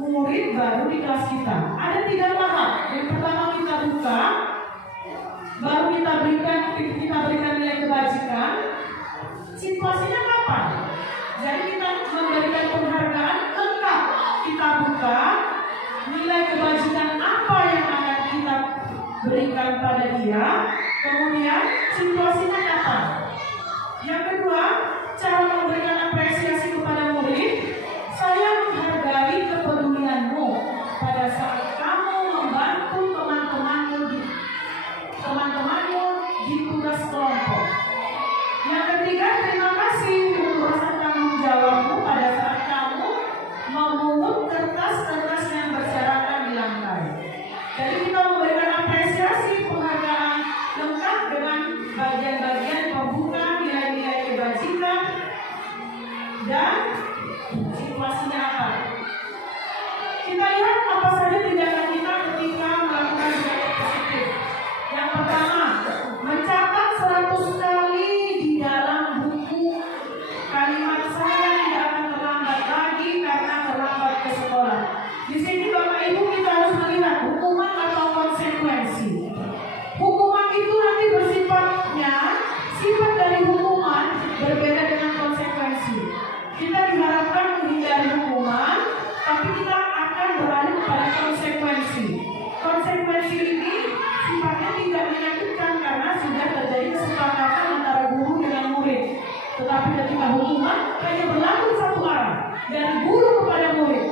murid baru di kelas kita. Ada 3 tahap. Yang pertama kita buka, Situasinya kapan? Jadi kita memberikan penghargaan lengkap. Kita buka nilai kebajikan apa yang akan kita berikan pada dia. Kemudian situasinya kapan? Yang kedua, cara memberikan apresiasi kepada murid. Saya menghargai kepedulianmu pada saat kamu membantu teman-temanmu di tugas kelompok. Yang ketiga, terima kasih untuk rasa tanggung jawabmu pada saat kamu memungut kertas-kertas yang berserakan di lantai. Jadi kita memberikan apresiasi, penghargaan lengkap dengan bagian-bagian pembuka, nilai-nilai kebajikan, dan situasinya apa. Kita lihat apa saja tindakan kita ketika melakukan gaya positif. Yang pertama, mencatat 100 kali di dalam buku kalimat saya tidak akan terlambat lagi karena terlambat ke sekolah. Di sini Bapak Ibu kita harus melihat hukuman atau konsekuensi. Hukuman itu nanti bersifatnya, sifat dari hukuman berbeda dengan konsekuensi. Kita diharapkan menghindari hukuman, tapi kita akan beralih kepada konsekuensi. Konsekuensi ini sifatnya tidak menyakitkan karena sudah terjadi kesepakatan antara guru dengan murid. Tetapi ketika hukuman hanya berlaku satu arah dari guru kepada murid,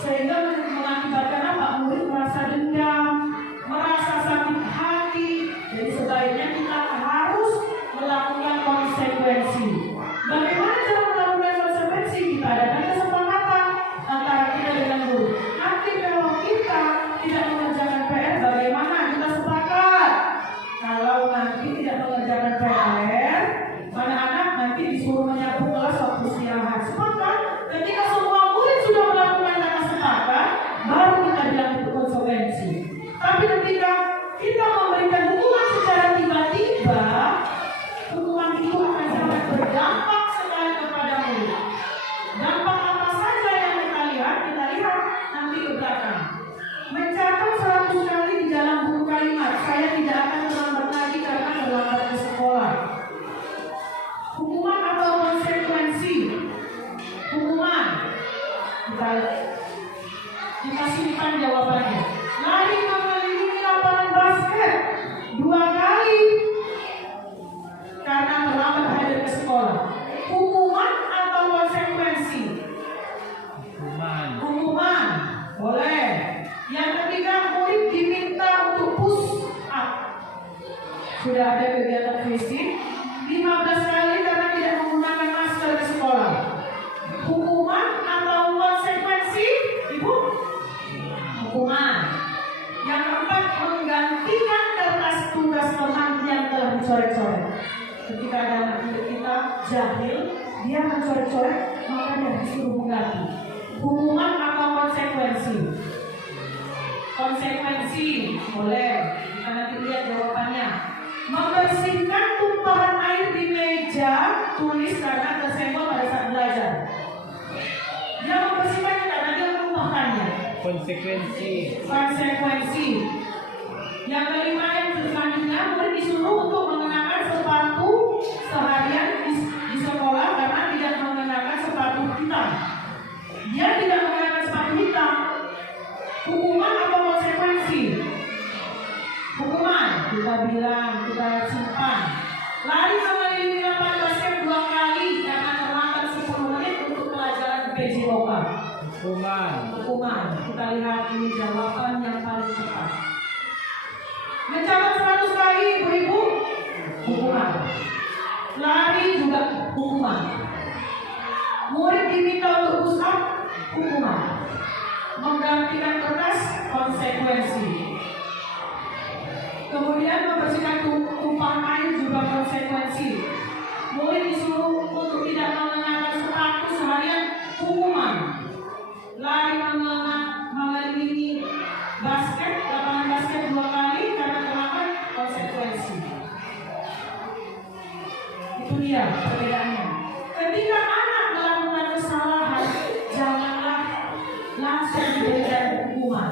sehingga mengakibatkan apa? Murid merasa dendam, merasa sakit hati. Jadi sebaiknya kita harus melakukan konsekuensi. Bagaimana cara melakukan konsekuensi? Kita adakan kesepakatan antara kita dengan guru. Nanti kalau kita tidak mengerjakan PR, bagaimana? Kita sepakat. Kalau nanti tidak mengerjakan PR, anak-anak nanti disuruh menyapu kelas waktu istirahat. Sepakat. Ketika semua murid sudah melakukan kata sepakat, baru kita bilang itu konsekuensi. Tapi ketika kita memberikan hukuman secara tiba-tiba, hukuman itu akan sangat berdampak sekali kepada murid. Dampak apa saja yang kita lihat nanti ke belakang. Mencatat 100 kali di dalam buku kalimat, saya tidak akan terlambat lagi karena terlambat ke sekolah. Hukuman atau konsekuensi? Hukuman. Kita simpan jawabannya. Lari mengelilingi lapangan basket 2 kali karena terlambat hadir ke sekolah. Hukuman atau konsekuensi? Hukuman. Boleh. Yang ketiga, murid diminta untuk push up. Sudah ada kegiatan fisik 15 kali karena tidak menggunakan masker ke sekolah. Hukuman atau konsekuensi? Ibu? Hukuman. Yang keempat, menggantikan kertas tugas teman yang telah dicoret-coret. Ketika ada anak murid kita jahil, dia mencoret-coret, maka dia disuruh mengganti. Hukuman atau konsekuensi? Konsekuensi. Boleh. Kita nanti lihat jawabannya. Membersihkan tumpahan air di meja tulis karena tersenggol pada saat belajar. Dia membersihkannya karena dia menumpahkannya. Konsekuensi. Yang kelima, yang selanjutnya, murid disuruh untuk mengenakan sepatu seharian di sekolah karena tidak mengenakan sepatu hitam. Dia tidak mengenakan sepatu hitam. Hukuman atau konsekuensi? Hukuman. Kita bilang, kita simpan. Lari mengelilingi lapangan basket 2 kali karena terlambat 10 menit untuk pelajaran PJ lokal. Hukuman. Kita lihat ini jawaban yang paling tepat. Mencatat 100 kali ibu-ibu, hukuman. Lari juga hukuman. Murid diminta untuk push up, hukuman. Menggantikan kertas, konsekuensi. Kemudian membersihkan tumpahan air juga konsekuensi. Murid disuruh untuk tidak mengenakan sepatu seharian, hukuman. Lari mengelilingi lapangan basket 2 kali karena terlambat, konsekuensi. Itu dia perbedaannya. Ketika anak melakukan kesalahan, janganlah langsung diberikan hukuman.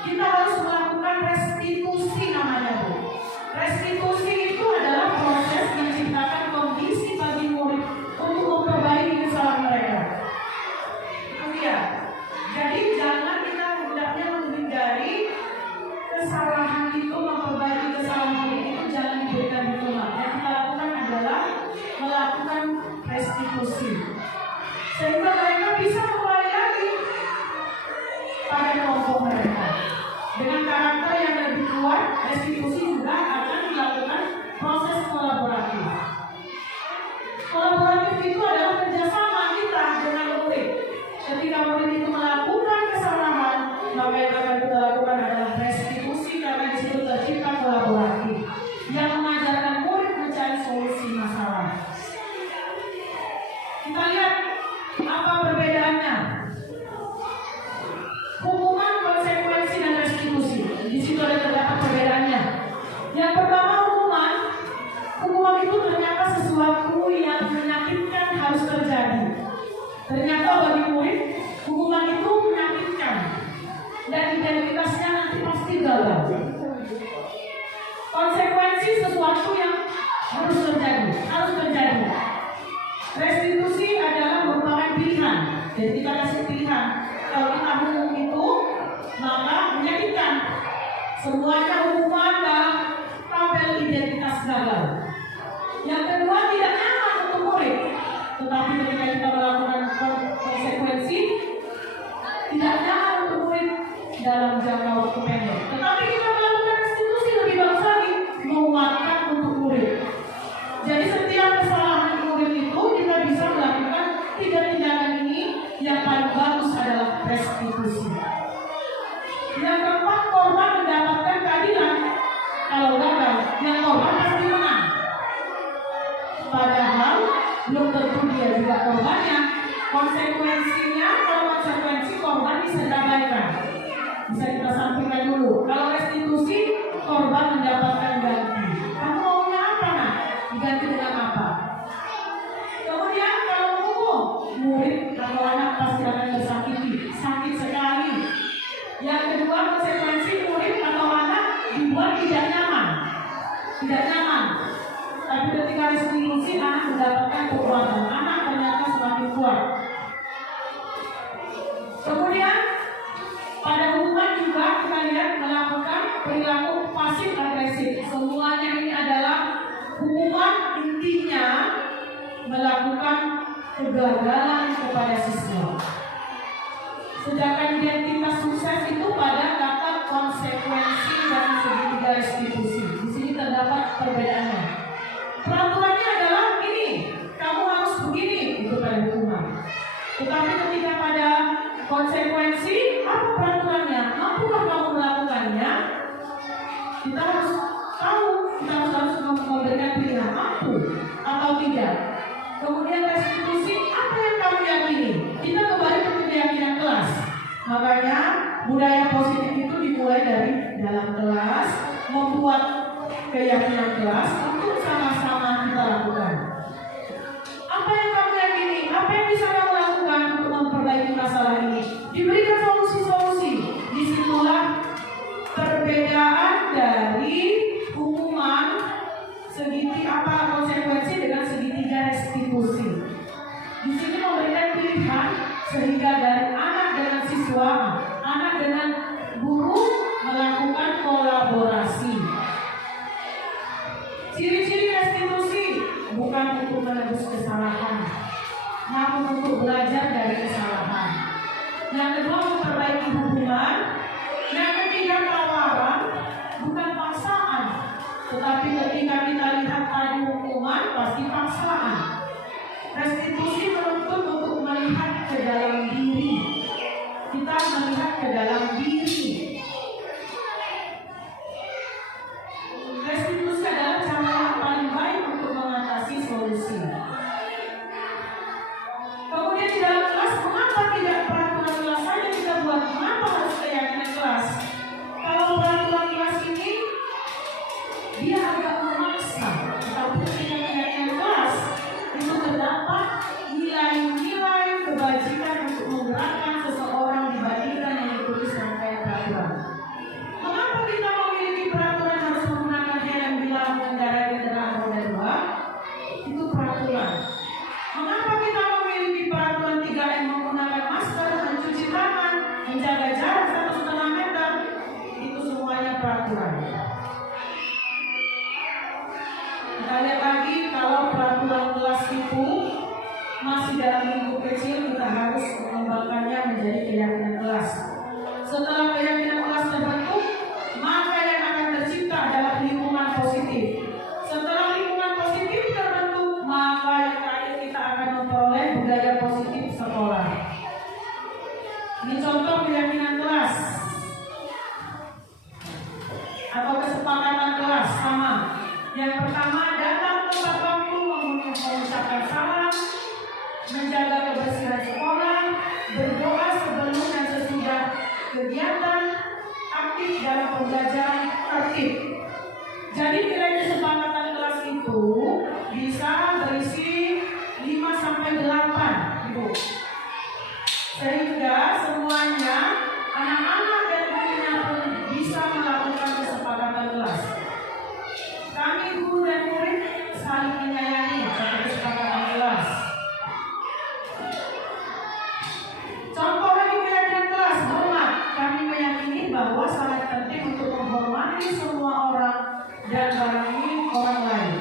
Kita harus melakukan restitusi namanya, Bu. Restitusi itu adalah proses menciptakan kondisi bagi murid kesalahan itu, memperbaiki kesalahan itu jangan diberikan hukuman. Yang kita lakukan adalah melakukan restitusi, sehingga mereka bisa kembali lagi pada kelompok mereka. Dengan karakter yang lebih kuat, restitusi juga akan dilakukan proses kolaboratif. Kolaboratif itu adalah kerjasama kita dengan murid. Ketika murid itu melakukan kesalahan, maka yang akan kita lakukan adalah restitusi, karena di situ tercipta kolaboratif yang mengajarkan murid mencari solusi masalah. Kita lihat apa perbedaannya. Hukuman, konsekuensi, dan restitusi. Di situ ada terdapat perbedaannya. Yang pertama, hukuman itu ternyata sesuatu yang menyakitkan harus terjadi. Ternyata bagi murid, hukuman itu menyakitkan dan identitasnya nanti pasti gagal. Konsekuensi sesuatu yang harus terjadi. Restitusi adalah merupakan pilihan. Jadi kita kasih pilihan. Kalau kita hukum itu, maka menyakitkan. Semuanya hukuman dan tabel identitas gagal. Yang kedua, tidak nyaman untuk murid. Tetapi ketika kita melakukan konsekuensi, tidak nyaman untuk murid dalam jangka waktu pendek. Tetapi kita melakukan restitusi, lebih bagus lagi, menguatkan untuk murid. Jadi setiap kesalahan murid itu kita bisa melakukan 3 tindakan ini. Yang paling bagus adalah restitusi. Yang keempat, korban mendapatkan keadilan. Kalau gagal, yang korban pasti menang. Padahal belum tentu dia juga korbannya. Konsekuensi korban bisa diabaikan. Bisa kita sampaikan dulu. Kalau restitusi, korban mendapatkan ganti. Kamu maunya apa, nak? Diganti dengan apa? Kemudian kalau hukum, murid atau anak pasti akan tersakiti, sakit sekali. Yang kedua, konsekuensi, murid atau anak dibuat tidak nyaman. Tapi ketika restitusi, anak mendapatkan kekuatan. Anak ternyata semakin kuat. Kemudian pada hukuman juga kita lihat melakukan perilaku pasif agresif. Semuanya ini adalah hukuman, intinya melakukan kegagalan kepada siswa. Sedangkan identitas sukses itu pada kata konsekuensi dan segitiga restitusi. Di sini terdapat perbedaannya. Peraturannya adalah ini, kamu harus begini, itu pada hukuman. Tetapi ketika pada konsekuensi, apa peraturannya? Mampukah kamu melakukannya? Kita harus tahu, kita harus memberikan pilihan mampu atau tidak. Kemudian restitusi, apa yang kamu yakini? Kita kembali ke keyakinan kelas. Makanya budaya positif itu dimulai dari dalam kelas, membuat keyakinan kelas untuk sama-sama kita lakukan. Apa yang kamu yakini? Apa yang bisa kamu lakukan untuk memperbaiki masalah ini? Diberikan solusi-solusi. Disitulah perbedaan dari hukuman apa konsekuensi dengan segitiga restitusi. Di sini memberikan pilihan sehingga dari anak dengan siswa, anak dengan guru melakukan kolaborasi. Ciri-ciri restitusi bukan untuk menebus kesalahan, namun untuk belajar dari kesalahan. Yang kedua, memperbaiki hubungan. Yang ketiga, tawaran, bukan paksaan. Tetapi ketika kita lihat tadi hukuman, pasti paksaan. Restitusi menuntut untuk melihat ke dalam diri. Kita melihat ke dalam diri. Restitusi adalah cara yang paling baik untuk mengatasi solusi. Kemudian di dalam kelas, mengapa tidak peraturan kelas saja kita buat? Mengapa harus keyakinan kelas? Kalau peraturan kelas ini dia agak memaksa, tetapi ketika keyakinan kelas itu terdapat nilai-nilai kebajikan untuk menggerakkan seseorang dibandingkan yang ditulis rangkaian peraturan. Kita lihat lagi, kalau peraturan kelas itu masih dalam lingkup kecil, kita harus mengembangkannya menjadi keyakinan kelas. Setelah keyakinan kelas terbentuk, maka yang akan tercipta adalah lingkungan positif. Setelah lingkungan positif terbentuk, maka yang terakhir kita akan memperoleh budaya positif sekolah. Ini contoh keyakinan kelas atau kesepakatan kelas sama. Yang pertama, datang tepat waktu, mengucapkan salam, menjaga kebersihan sekolah, berdoa sebelum dan sesudah kegiatan, aktif dalam pembelajaran, tertib. Jadi nilai kesepakatan kelas itu bisa berisi 5-8, Ibu. Sehingga semuanya, anak-anak dan gurunya pun bisa melakukan kesepakatan kelas. Kami guru dan murid saling menyayangi dalam kesepakatan kelas. Contoh lagi keyakinan kelas, hormat. Kami meyakini bahwa sangat penting untuk menghormati semua orang dan barang milik orang lain.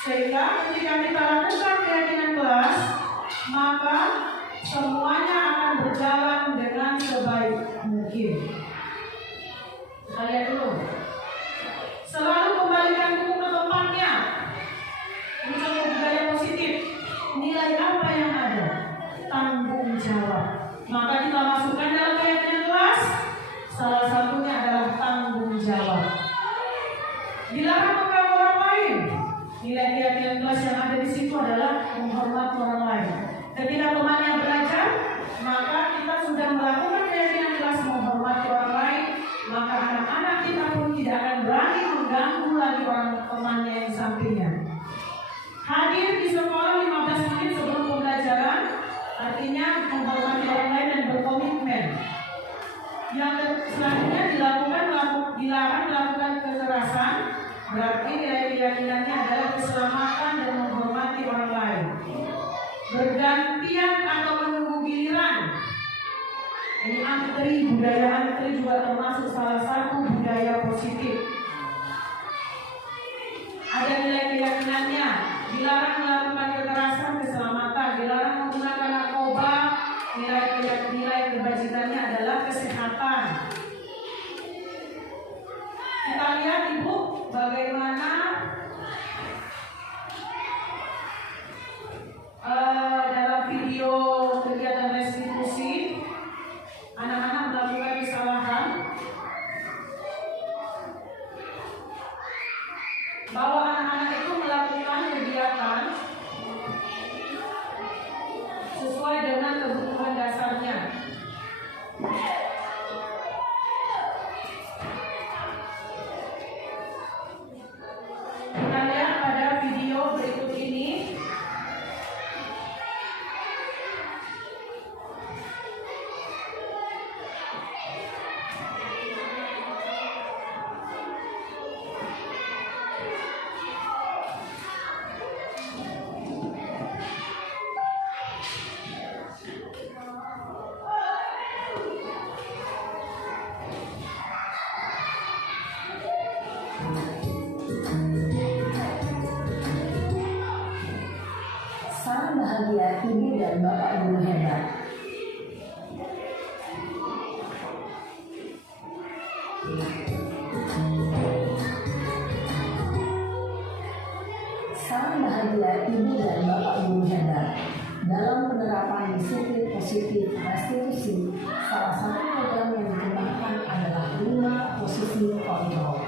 Sehingga ketika kita lakukan keyakinan kelas, maka semuanya akan berjalan dengan sebaik mungkin. Kita lihat dulu. Selalu kembalikan buku ke tempatnya. Mencoba budaya positif. Nilai apa yang ada? Tanggung jawab. Maka kita masukkan dalam keyakinan kelas. Salah satunya adalah tanggung jawab. Dilarang mengganggu orang lain. Nilai keyakinan kelas yang ada di situ adalah menghormati orang lain. Ketika temannya belajar, maka kita sudah melakukan keyakinan kelas menghormati orang lain, maka anak-anak kita pun tidak akan berani mengganggu lagi orang temannya yang di sampingnya. Hadir di sekolah 15 menit sebelum pembelajaran, artinya menghormati orang lain dan berkomitmen. Yang selanjutnya dilarang melakukan kekerasan, berarti nilai keyakinannya adalah keselamatan dan menghormati orang lain. Bergantian atau menunggu giliran. Ini antri, budaya antri juga termasuk salah satu budaya positif. Ada nilai keyakinannya, dilarang melakukan kekerasan, keselamatan, dilarang menggunakan narkoba, nilai kebajikannya adalah kesehatan. Kita lihat Ibu, bagaimana dalam video kegiatan restitusi anak-anak melakukan kesalahan, bahwa anak-anak itu melakukan kegiatan sesuai dengan kebutuhan dasarnya. Kita lihat pada video berikut ini. Salam bahagia ibu dan bapak guru hebat. Salam bahagia ibu dan bapak guru hebat. Dalam penerapan disiplin positif restitusi, salah satu program yang dikembangkan adalah 5 posisi kontrol.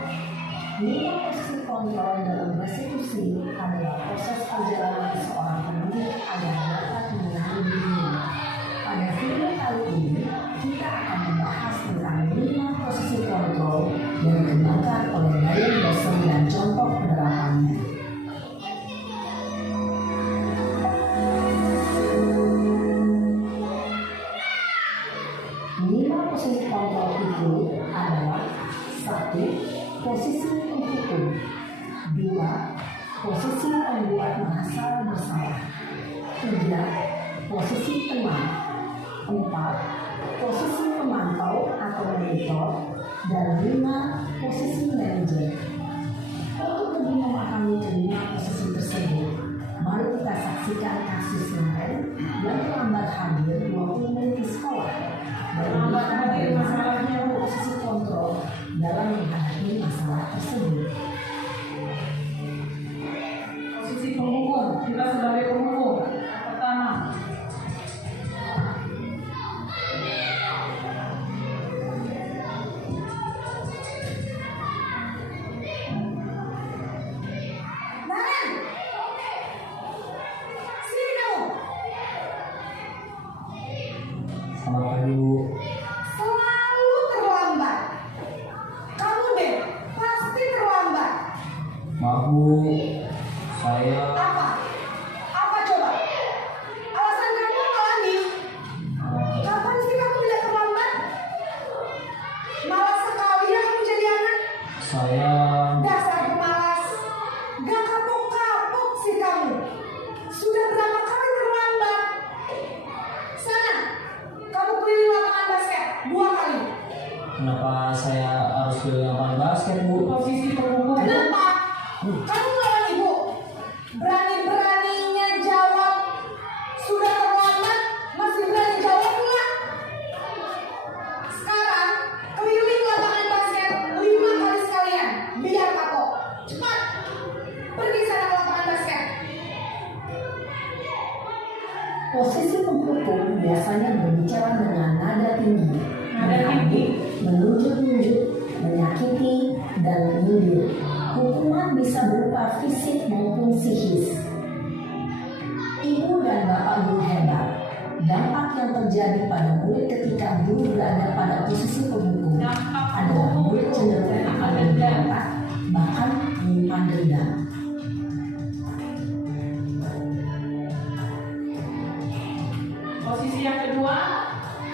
5 posisi kontrol dalam restitusi adalah proses perjalanan seorang pendidik agar dapat mengenali dirinya. Pada video kali ini, kita akan membahas tentang 5 posisi kontrol yang dikembangkan oleh Dian Boston dan contoh penerapannya. 5 posisi kontrol itu adalah 1. Posisi penghukum. 2. Posisi pembuat merasa bersalah. 3. Posisi teman. 4. Posisi pemantau atau monitor. dan 5 posisi manajer. Untuk lebih memahami kelima posisi tersebut, mari kita saksikan kasus Naren yang terlambat hadir 20 menit di sekolah dan melihat bagaimana posisi kontrol dalam menghadapi masalah tersebut. Posisi penghukum, kita sebagai penghukum. Pertama, Naren, sini kamu. Selamat pagi Bu. Selalu terlambat. Kamu deh, pasti terlambat. Maaf Bu, saya Apa? Apa coba? Alasan kamu apa lagi? Kapan sih kamu tidak terlambat? Malas sekali ya kamu jadi anak. saya Dasar pemalas. Gak kapok-kapok sih kamu. Sudah berapa kali terlambat? Sana, kamu keliling lapangan basket 2 kali. kenapa saya harus ke lapangan basket Bu? posisi penghukum. Kenapa? Kamu lawan ibu. Berani-beraninya jawab. Sudah terlambat, masih berani jawab pula. Sekarang, keliling lapangan basket 5 kali sekalian. Biar kapok. Cepat. Pergi sana ke lapangan basket. Posisi penghukum biasanya berbicara dengan nada tinggi, menunjuk-nunjuk, menyakiti, dan menyindir. Hukuman bisa berupa fisik maupun psikis. Ibu dan bapak guru hebat. Dampak yang terjadi pada murid ketika guru berada pada posisi penghukum adalah murid cenderung akan memberontak, bahkan menyimpan dendam. Posisi yang kedua,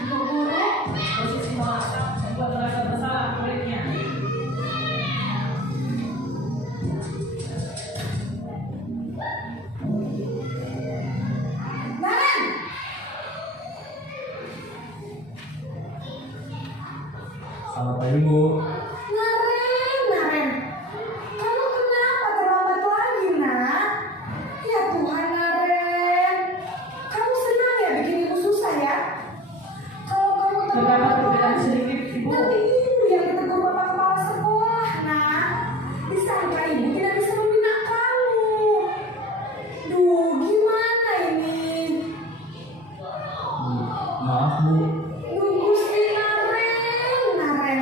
untuk guru, posisi mengancam membuat merasa bersalah muridnya. Naren! Selamat pagi Bu. Naren, kamu kenapa terlambat lagi, nak? Ya Tuhan, Naren, kamu senang ya bikin ibu susah ya? Kalau kamu Terdapat terlambat perbedaan lagi, sedikit Ibu. nanti ibu yang ditegur bapak kepala sekolah, nak. Disangka ibu tidak bisa membina kamu. Duh, gimana ini? Maaf Bu, Gusti Naren,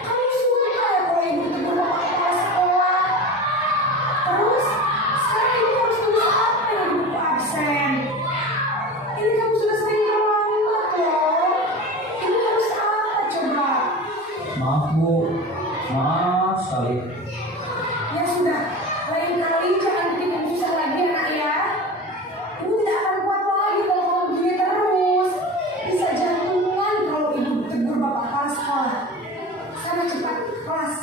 kamu suka ya kalau ibu ditegur bapak kepala sekolah? Terus, sekarang ibu harus tulis apa yang di buku absen? Ini kamu sudah sering terlambat loh. Ibu harus apa coba? maaf Bu, maaf sekali. Ya sudah, lain kali jangan bikin ibu susah lagi anak ya. Ibu tidak akan kuat lagi kalau kamu begini terus. Bisa jantungan kalau ibu ditegur bapak kepala sekolah. Sana cepat kelas.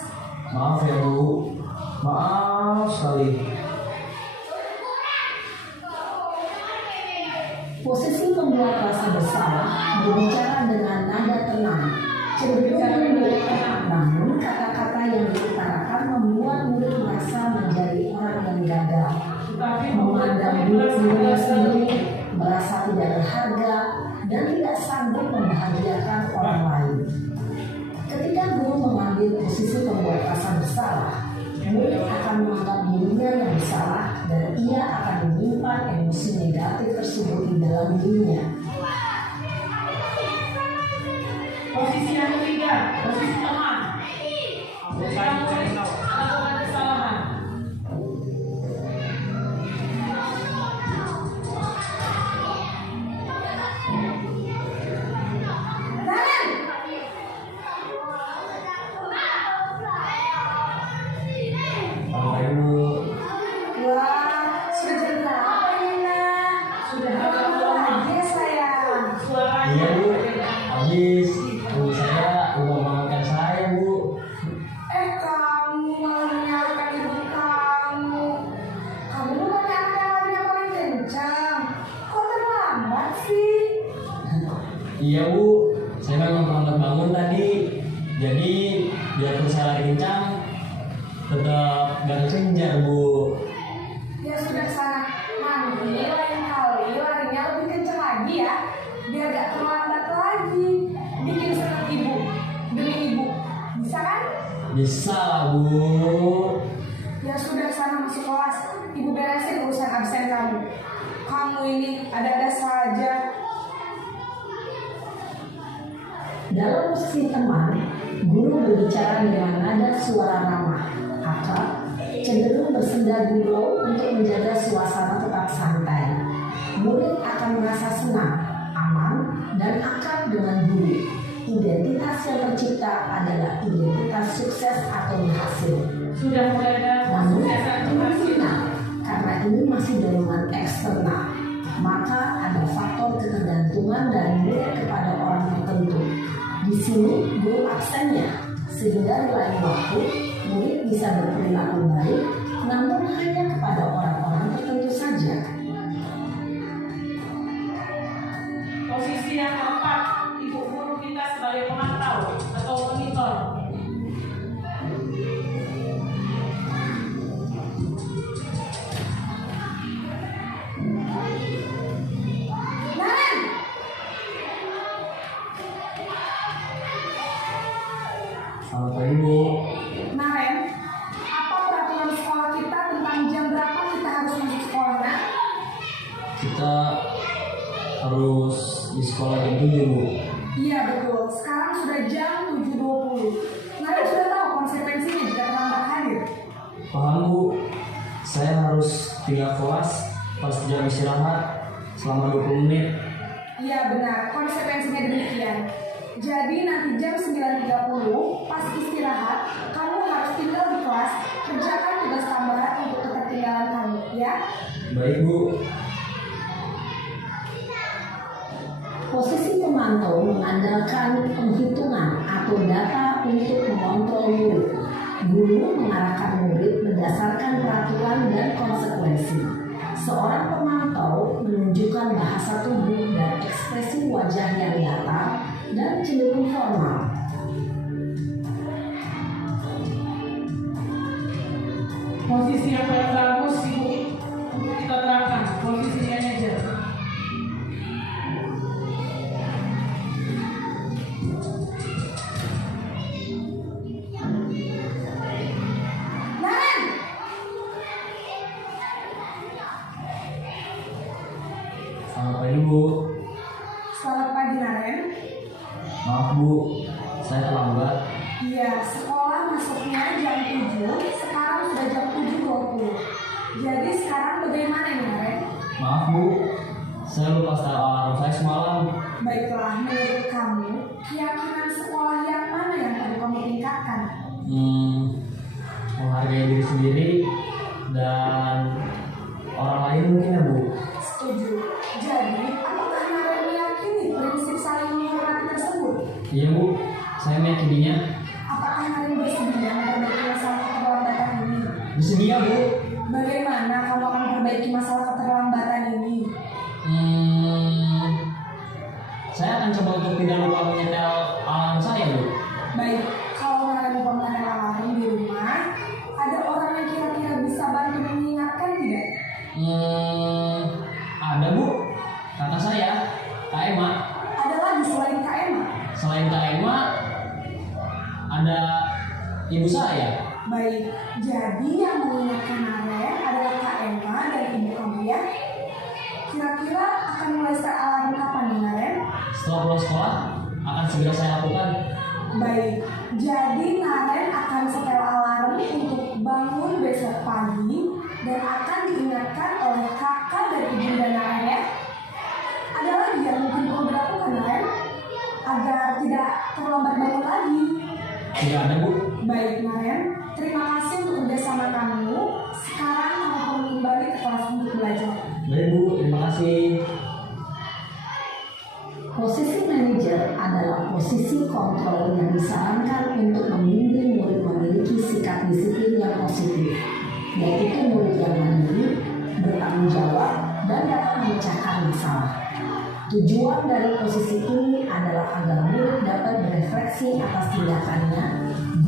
Maaf ya Bu, maaf sekali. Posisi pembuat rasa bersalah berbicara dengan nada tenang, cenderung lembut, namun kata-kata yang diutarakan membuat murid merasa menjadi orang yang gagal, memandang dirinya sendiri, merasa tidak berharga, dan tidak sanggup membahagiakan orang lain. Ketika guru mengambil posisi pembuat rasa bersalah, murid akan menganggap dirinya yang bersalah dan ia akan menyimpan emosi negatif tersebut di dalam dirinya. Posisi yang ketiga, posisi teman. Ketika murid melakukan kesalahan, Naren! Selamat pagi Bu. Wah, sudah jam berapa ini, nak? sudah Kamu agak lagi ya, sayang? suaranya. Iya Bu, habis Bu saya udah makan saya Bu. Kamu malah menyalahkan ibu kamu. Kamu bukannya anak yang larinya paling kencang. Kok terlambat sih? Iya Bu, saya memang terlambat bangun tadi. Jadi tetap gak kejar Bu. Ya sudah sana, nanti lain kali larinya lebih kencang lagi ya, biar gak terlambat lagi. Bikin senang ibu, demi ibu, bisa kan? Bisa lah Bu. Ya sudah sana masuk kelas, ibu beresin urusan absen kamu. Kamu ini ada-ada saja. Dalam posisi teman, guru berbicara dengan nada suara ramah, akrab, cenderung bersenda gurau untuk menjaga suasana tetap santai. Murid akan merasa senang, aman, dan akrab dengan guru. Identitas yang tercipta adalah identitas sukses atau berhasil. Sudah mulai ada Namun, kesuksesan kemungkinan karena ini masih dorongan eksternal, maka ada faktor ketergantungan dari murid kepada orang tertentu. Di sini guru absennya, sehingga di lain waktu murid bisa berperilaku baik, namun hanya kepada orang-orang tertentu saja. posisi yang keempat, ibu guru kita sebagai pemantau atau monitor. Naren, Selamat pagi Bu. Naren, apa peraturan sekolah kita tentang jam berapa kita harus masuk sekolah, Nak? Kita harus di sekolah jam 7 Bu. Iya betul, sekarang sudah jam 7.20. Naren sudah tahu konsekuensinya jika terlambat hadir. Paham Bu. Saya harus tinggal kelas pas jam istirahat selama 20 menit. Iya benar, konsekuensinya demikian. Jadi nanti jam 9.30 pas istirahat, kamu harus tinggal di kelas, kerjakan tugas tambahan untuk ketertinggalan kamu, ya? Baik Bu. Posisi pemantau mengandalkan penghitungan atau data untuk mengontrol murid. Guru mengarahkan murid berdasarkan peraturan dan konsekuensi. Seorang pemantau menunjukkan bahasa tubuh dan ekspresi wajah yang nyata dan cenderung formal. Posisi yang paling bagus ibu untuk kita terapkan, posisi manajer. Naren! Selamat pagi Bu. Selamat pagi Naren. Maaf Bu, saya terlambat. Iya, sekolah masuknya jam 7, sekarang sudah jam 7.20. Jadi sekarang bagaimana nih Naren? Maaf Bu, saya lupa setel alarm saya semalam. Baiklah, menurut kamu, keyakinan sekolah yang mana yang perlu kamu tingkatkan? Menghargai diri sendiri dan orang lain mungkin ya Bu. Setuju. Jadi, apakah Naren meyakini prinsip saling menghormati tersebut? Iya Bu, saya meyakininya. Apakah Naren bersedia memperbaiki masalah keterlambatan ini? Bersedia Bu. Bagaimana kamu akan memperbaiki masalah keterlambatan ini? Saya akan coba untuk tidak lupa menyetel alarm saya Bu. Baik, kalau Naren lupa menyetel alarm di rumah, ada orang yang kira-kira bisa bantu mengingatkan tidak? Ada Bu, kakak saya, Kak Emma. Ada lagi selain Kak Emma? Selain Kak Emma, ada ibu saya. Baik, jadi yang mengingatkan Naren adalah Kak Emma dan ibu kamu ya? Kira-kira akan mulai start alarm kapan nih Naren? Setelah pulang sekolah, akan segera saya lakukan. Baik, jadi Naren akan setel alarm untuk bangun besok pagi dan akan diingatkan oleh kakak dan ibunda Naren ya? Ada lagi yang mungkin perlu dilakukan Naren? Agar tidak terlambat bangun lagi. Tidak ada Bu. Baik Naren, terima kasih untuk kerjasama kamu. Sekarang kamu perlu kembali ke kelas untuk belajar. Baik Bu, terima kasih. Posisi manajer adalah posisi kontrol yang disarankan untuk membimbing murid memiliki sikap disiplin yang positif, yaitu murid yang mandiri, bertanggung jawab, dan dapat memecahkan masalah. Tujuan dari posisi ini adalah agar murid dapat berefleksi atas tindakannya.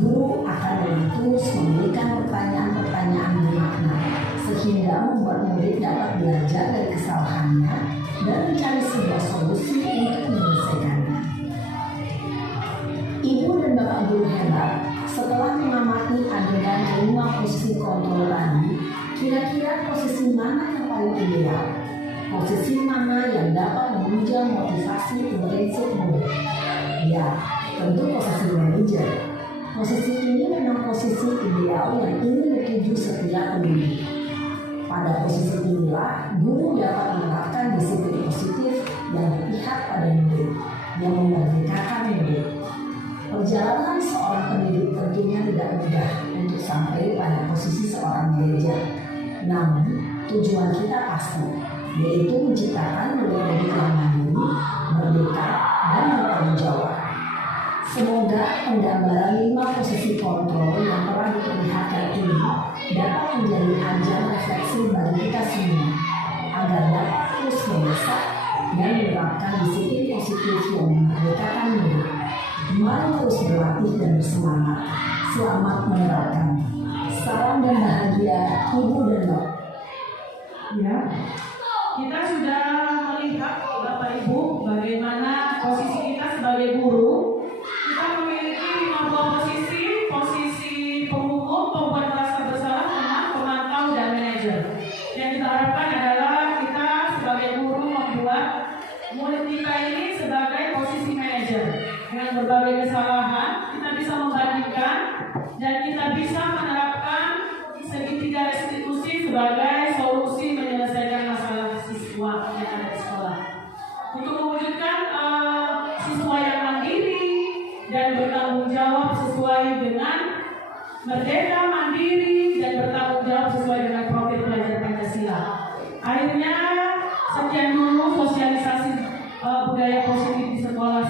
Guru akan lebih tulus memberikan pertanyaan belajar dari kesalahannya dan mencari sebuah solusi untuk menyelesaikannya. Ibu dan bapak guru hebat, setelah mengamati adegan kelima posisi kontrol tadi, kira-kira posisi mana yang paling ideal? Posisi mana yang dapat menunjang motivasi intensif murid? Ya, tentu posisi manajer. Posisi ini memang posisi ideal yang ingin dituju setiap pendidik. Pada posisi inilah, guru dapat menerapkan disiplin positif yang berpihak pada murid, yang memerdekakan murid. Perjalanan seorang pendidik tentunya tidak mudah untuk sampai pada posisi seorang manajer. Namun, tujuan kita pasti, yaitu menciptakan murid-murid yang mandiri, merdeka, dan bertanggung jawab. Semoga penggambaran 5 posisi kontrol yang telah diperlihatkan ini dapat menjadi ajang refleksi bagi kita semua, agar dapat terus mendesak dan menerapkan disiplin positif yang memerdekakan murid. Mari terus berlatih dan bersemangat. Selamat menerapkan. Salam dan bahagia, Ibu dan Bapak. Ya, kita sudah melihat Bapak Ibu bagaimana posisi kita sebagai guru. Kita memiliki 5 posisi: posisi penghukum, pembuat rasa bersalah, teman, pemantau, dan manajer. Yang kita harapkan adalah kita sebagai guru membuat murid kita ini sebagai posisi manajer. Dengan berbagai kesalahan, kita bisa membandingkan dan kita bisa menerapkan segitiga restitusi sebagai solusi menyelesaikan masalah siswa yang ada di sekolah. Untuk mewujudkan siswa yang mandiri dan bertanggung jawab sesuai dengan merdeka, mandiri, dan bertanggung jawab sesuai dengan profil pelajar Pancasila. Akhirnya, sekian dulu sosialisasi budaya positif di sekolah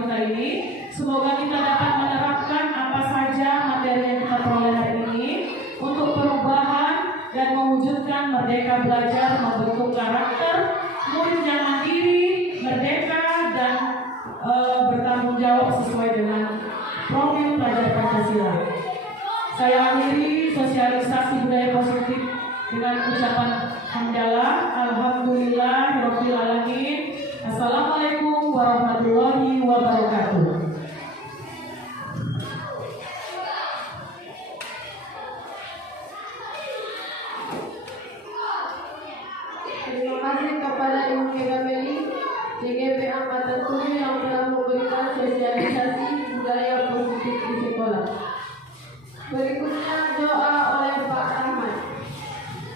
kita ini. Semoga kita dapat menerapkan apa saja materi yang kita peroleh hari ini untuk perubahan dan mewujudkan merdeka belajar, membentuk karakter murid yang mandiri, merdeka, dan bertanggung jawab sesuai dengan profil pelajar Pancasila. Saya akhiri sosialisasi budaya positif dengan ucapan hamdalah, alhamdulillahirabbil alamin. Assalamualaikum warahmatullahi wabarakatuh. Terima kasih kepada Ibu Meli, DGP Angkatan 7 yang telah memberikan sosialisasi budaya positif di sekolah. Berikutnya doa oleh Pak Rahmat.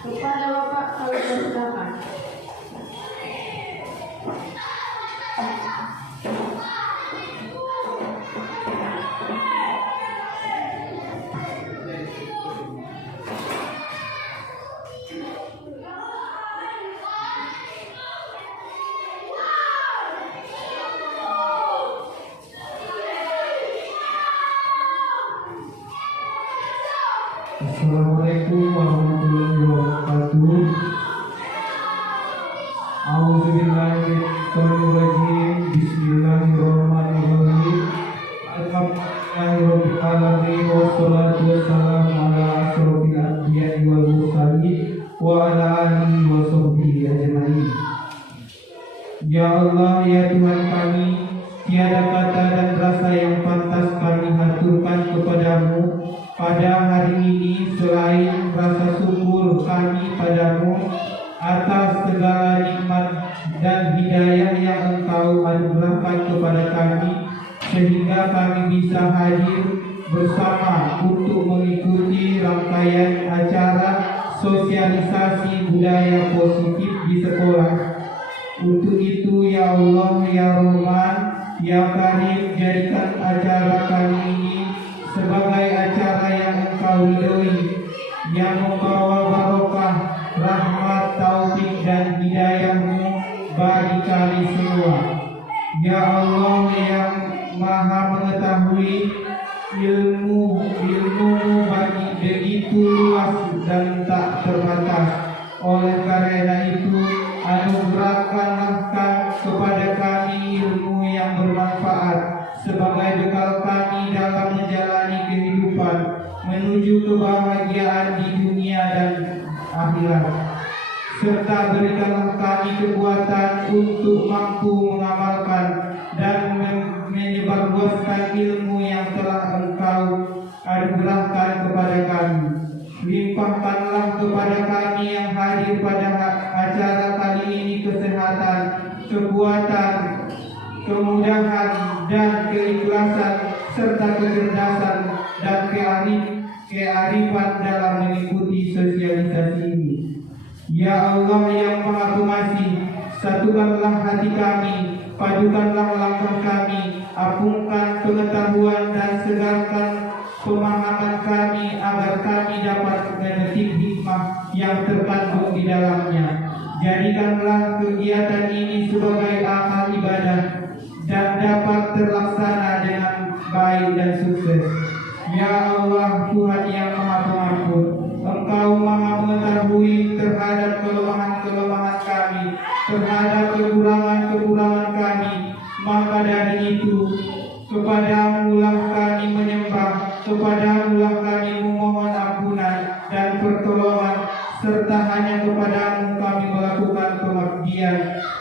Kepada Bapak kami persilakan. Assalamualaikum warahmatullahi wabarakatuh. A'udzubillahiminasyaitonirrajim. Bismillahirrahmanirrahim. Alhamdulillahirabbil alamin wassalatu wassalamu ala asyrofil anbiya'i wal mursalin wa ala alihi wa sahbihi ajmain. Ya Allah, ya Tuhan kami, tiada kata dan rasa yang pantas kami haturkan kepadamu pada hari ini selain rasa syukur kami padamu atas segala nikmat dan hidayah yang Engkau anugerahkan kepada kami, sehingga kami bisa hadir bersama untuk mengikuti rangkaian acara sosialisasi budaya positif di sekolah. Untuk itu, ya Allah, ya Rahman, ya Karim, jadikan acara kali ini sebagai acara yang Engkau ridhoi, yang membawa barokah, rahmat, taufik, dan hidayah-Mu bagi kami semua. Ya Allah yang Maha mengetahui, ilmu-Mu bagi begitu luas dan tak terbatas. Oleh karena itu, anugerahkanlah kepada kami ilmu yang bermanfaat sebagai bekal kami dalam menjalani kehidupan menuju kebahagiaan di dunia dan akhirat. serta berikanlah kami kekuatan untuk mampu mengamalkan dan menyebarluaskan ilmu yang telah Engkau anugerahkan kepada kami. Limpahkanlah kepada kami yang hadir pada acara kali ini kesehatan, kekuatan, kemudahan dan keikhlasan serta kecerdasan dan kearifan dalam mengikuti sosialisasi ini. Ya Allah yang Maha Pengasih, satukanlah hati kami, padukanlah langkah kami, apungkan pengetahuan dan segarkan pemahaman kami agar kami dapat memetik hikmah yang terkandung di dalamnya. Jadikanlah kegiatan ini sebagai amal ibadah dan dapat terlaksana dengan baik dan sukses. Ya Allah Tuhan yang Maha Pengampun, Engkau Maha mengetahui terhadap kelemahan-kelemahan kami, terhadap kekurangan-kekurangan kami. Maka dari itu, kepadamu-lah kami menyembah, kepadamu-lah kami memohon ampunan dan pertolongan, serta hanya kepadamu kami melakukan pengabdian.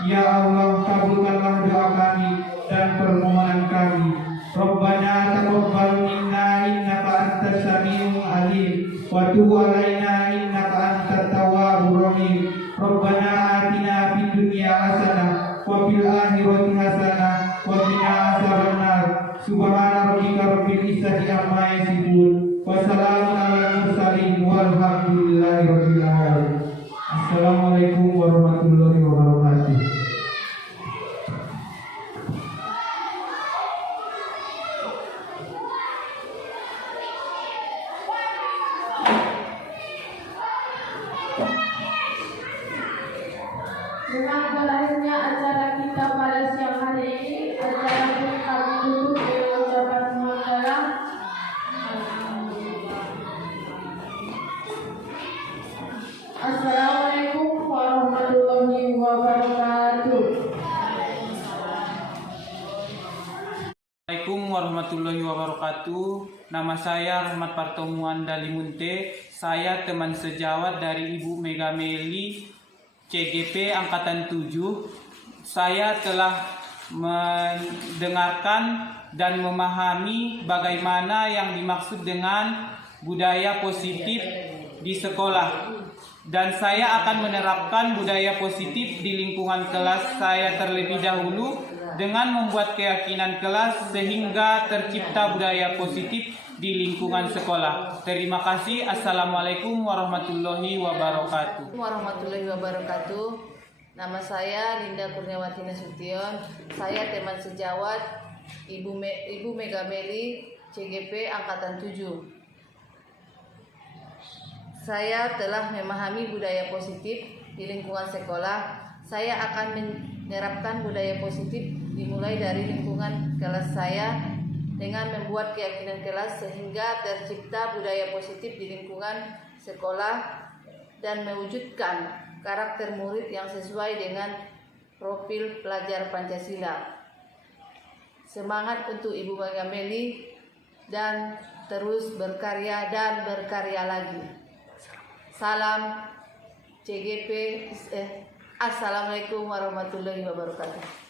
Ya Allah, kabulkanlah doa kami dan permohonan kami. Rabbana taqabbal minna innaka antas samiul alim wa tub alaina innaka antat tawwabur rahim. Rabbana atina fid dunya hasanah wa fil akhirati hasanah wa qina adzabannar. Subhana rabbika rabbil izzati amma yasifun wa salamun alal mursalin walhamdulillahi rabbil alamin. Assalamualaikum warahmatullahi wabarakatuh. Dengan berakhirnya acara kita pada siang hari ini, acara ini kami tutup dengan ucapan hamdalah. Assalamualaikum warahmatullahi wabarakatuh. Assalamualaikum warahmatullahi wabarakatuh. Nama saya Rahmat Partomuan Dalimunte. Saya teman sejawat dari Ibu Mega Meli CGP Angkatan 7. Saya telah mendengarkan dan memahami bagaimana yang dimaksud dengan budaya positif di sekolah. Dan saya akan menerapkan budaya positif di lingkungan kelas saya terlebih dahulu dengan membuat keyakinan kelas sehingga tercipta budaya positif di lingkungan sekolah. Terima kasih. Assalamualaikum warahmatullahi wabarakatuh. Warahmatullahi wabarakatuh. Nama saya Linda Kurniawati Nasution. Saya teman sejawat Ibu Mega Meli CGP Angkatan 7. Saya telah memahami budaya positif di lingkungan sekolah. Saya akan menerapkan budaya positif dimulai dari lingkungan kelas saya dengan membuat keyakinan kelas sehingga tercipta budaya positif di lingkungan sekolah dan mewujudkan karakter murid yang sesuai dengan profil pelajar Pancasila. Semangat untuk Ibu Mega Meli dan terus berkarya dan berkarya lagi. Salam CGP. Assalamualaikum warahmatullahi wabarakatuh.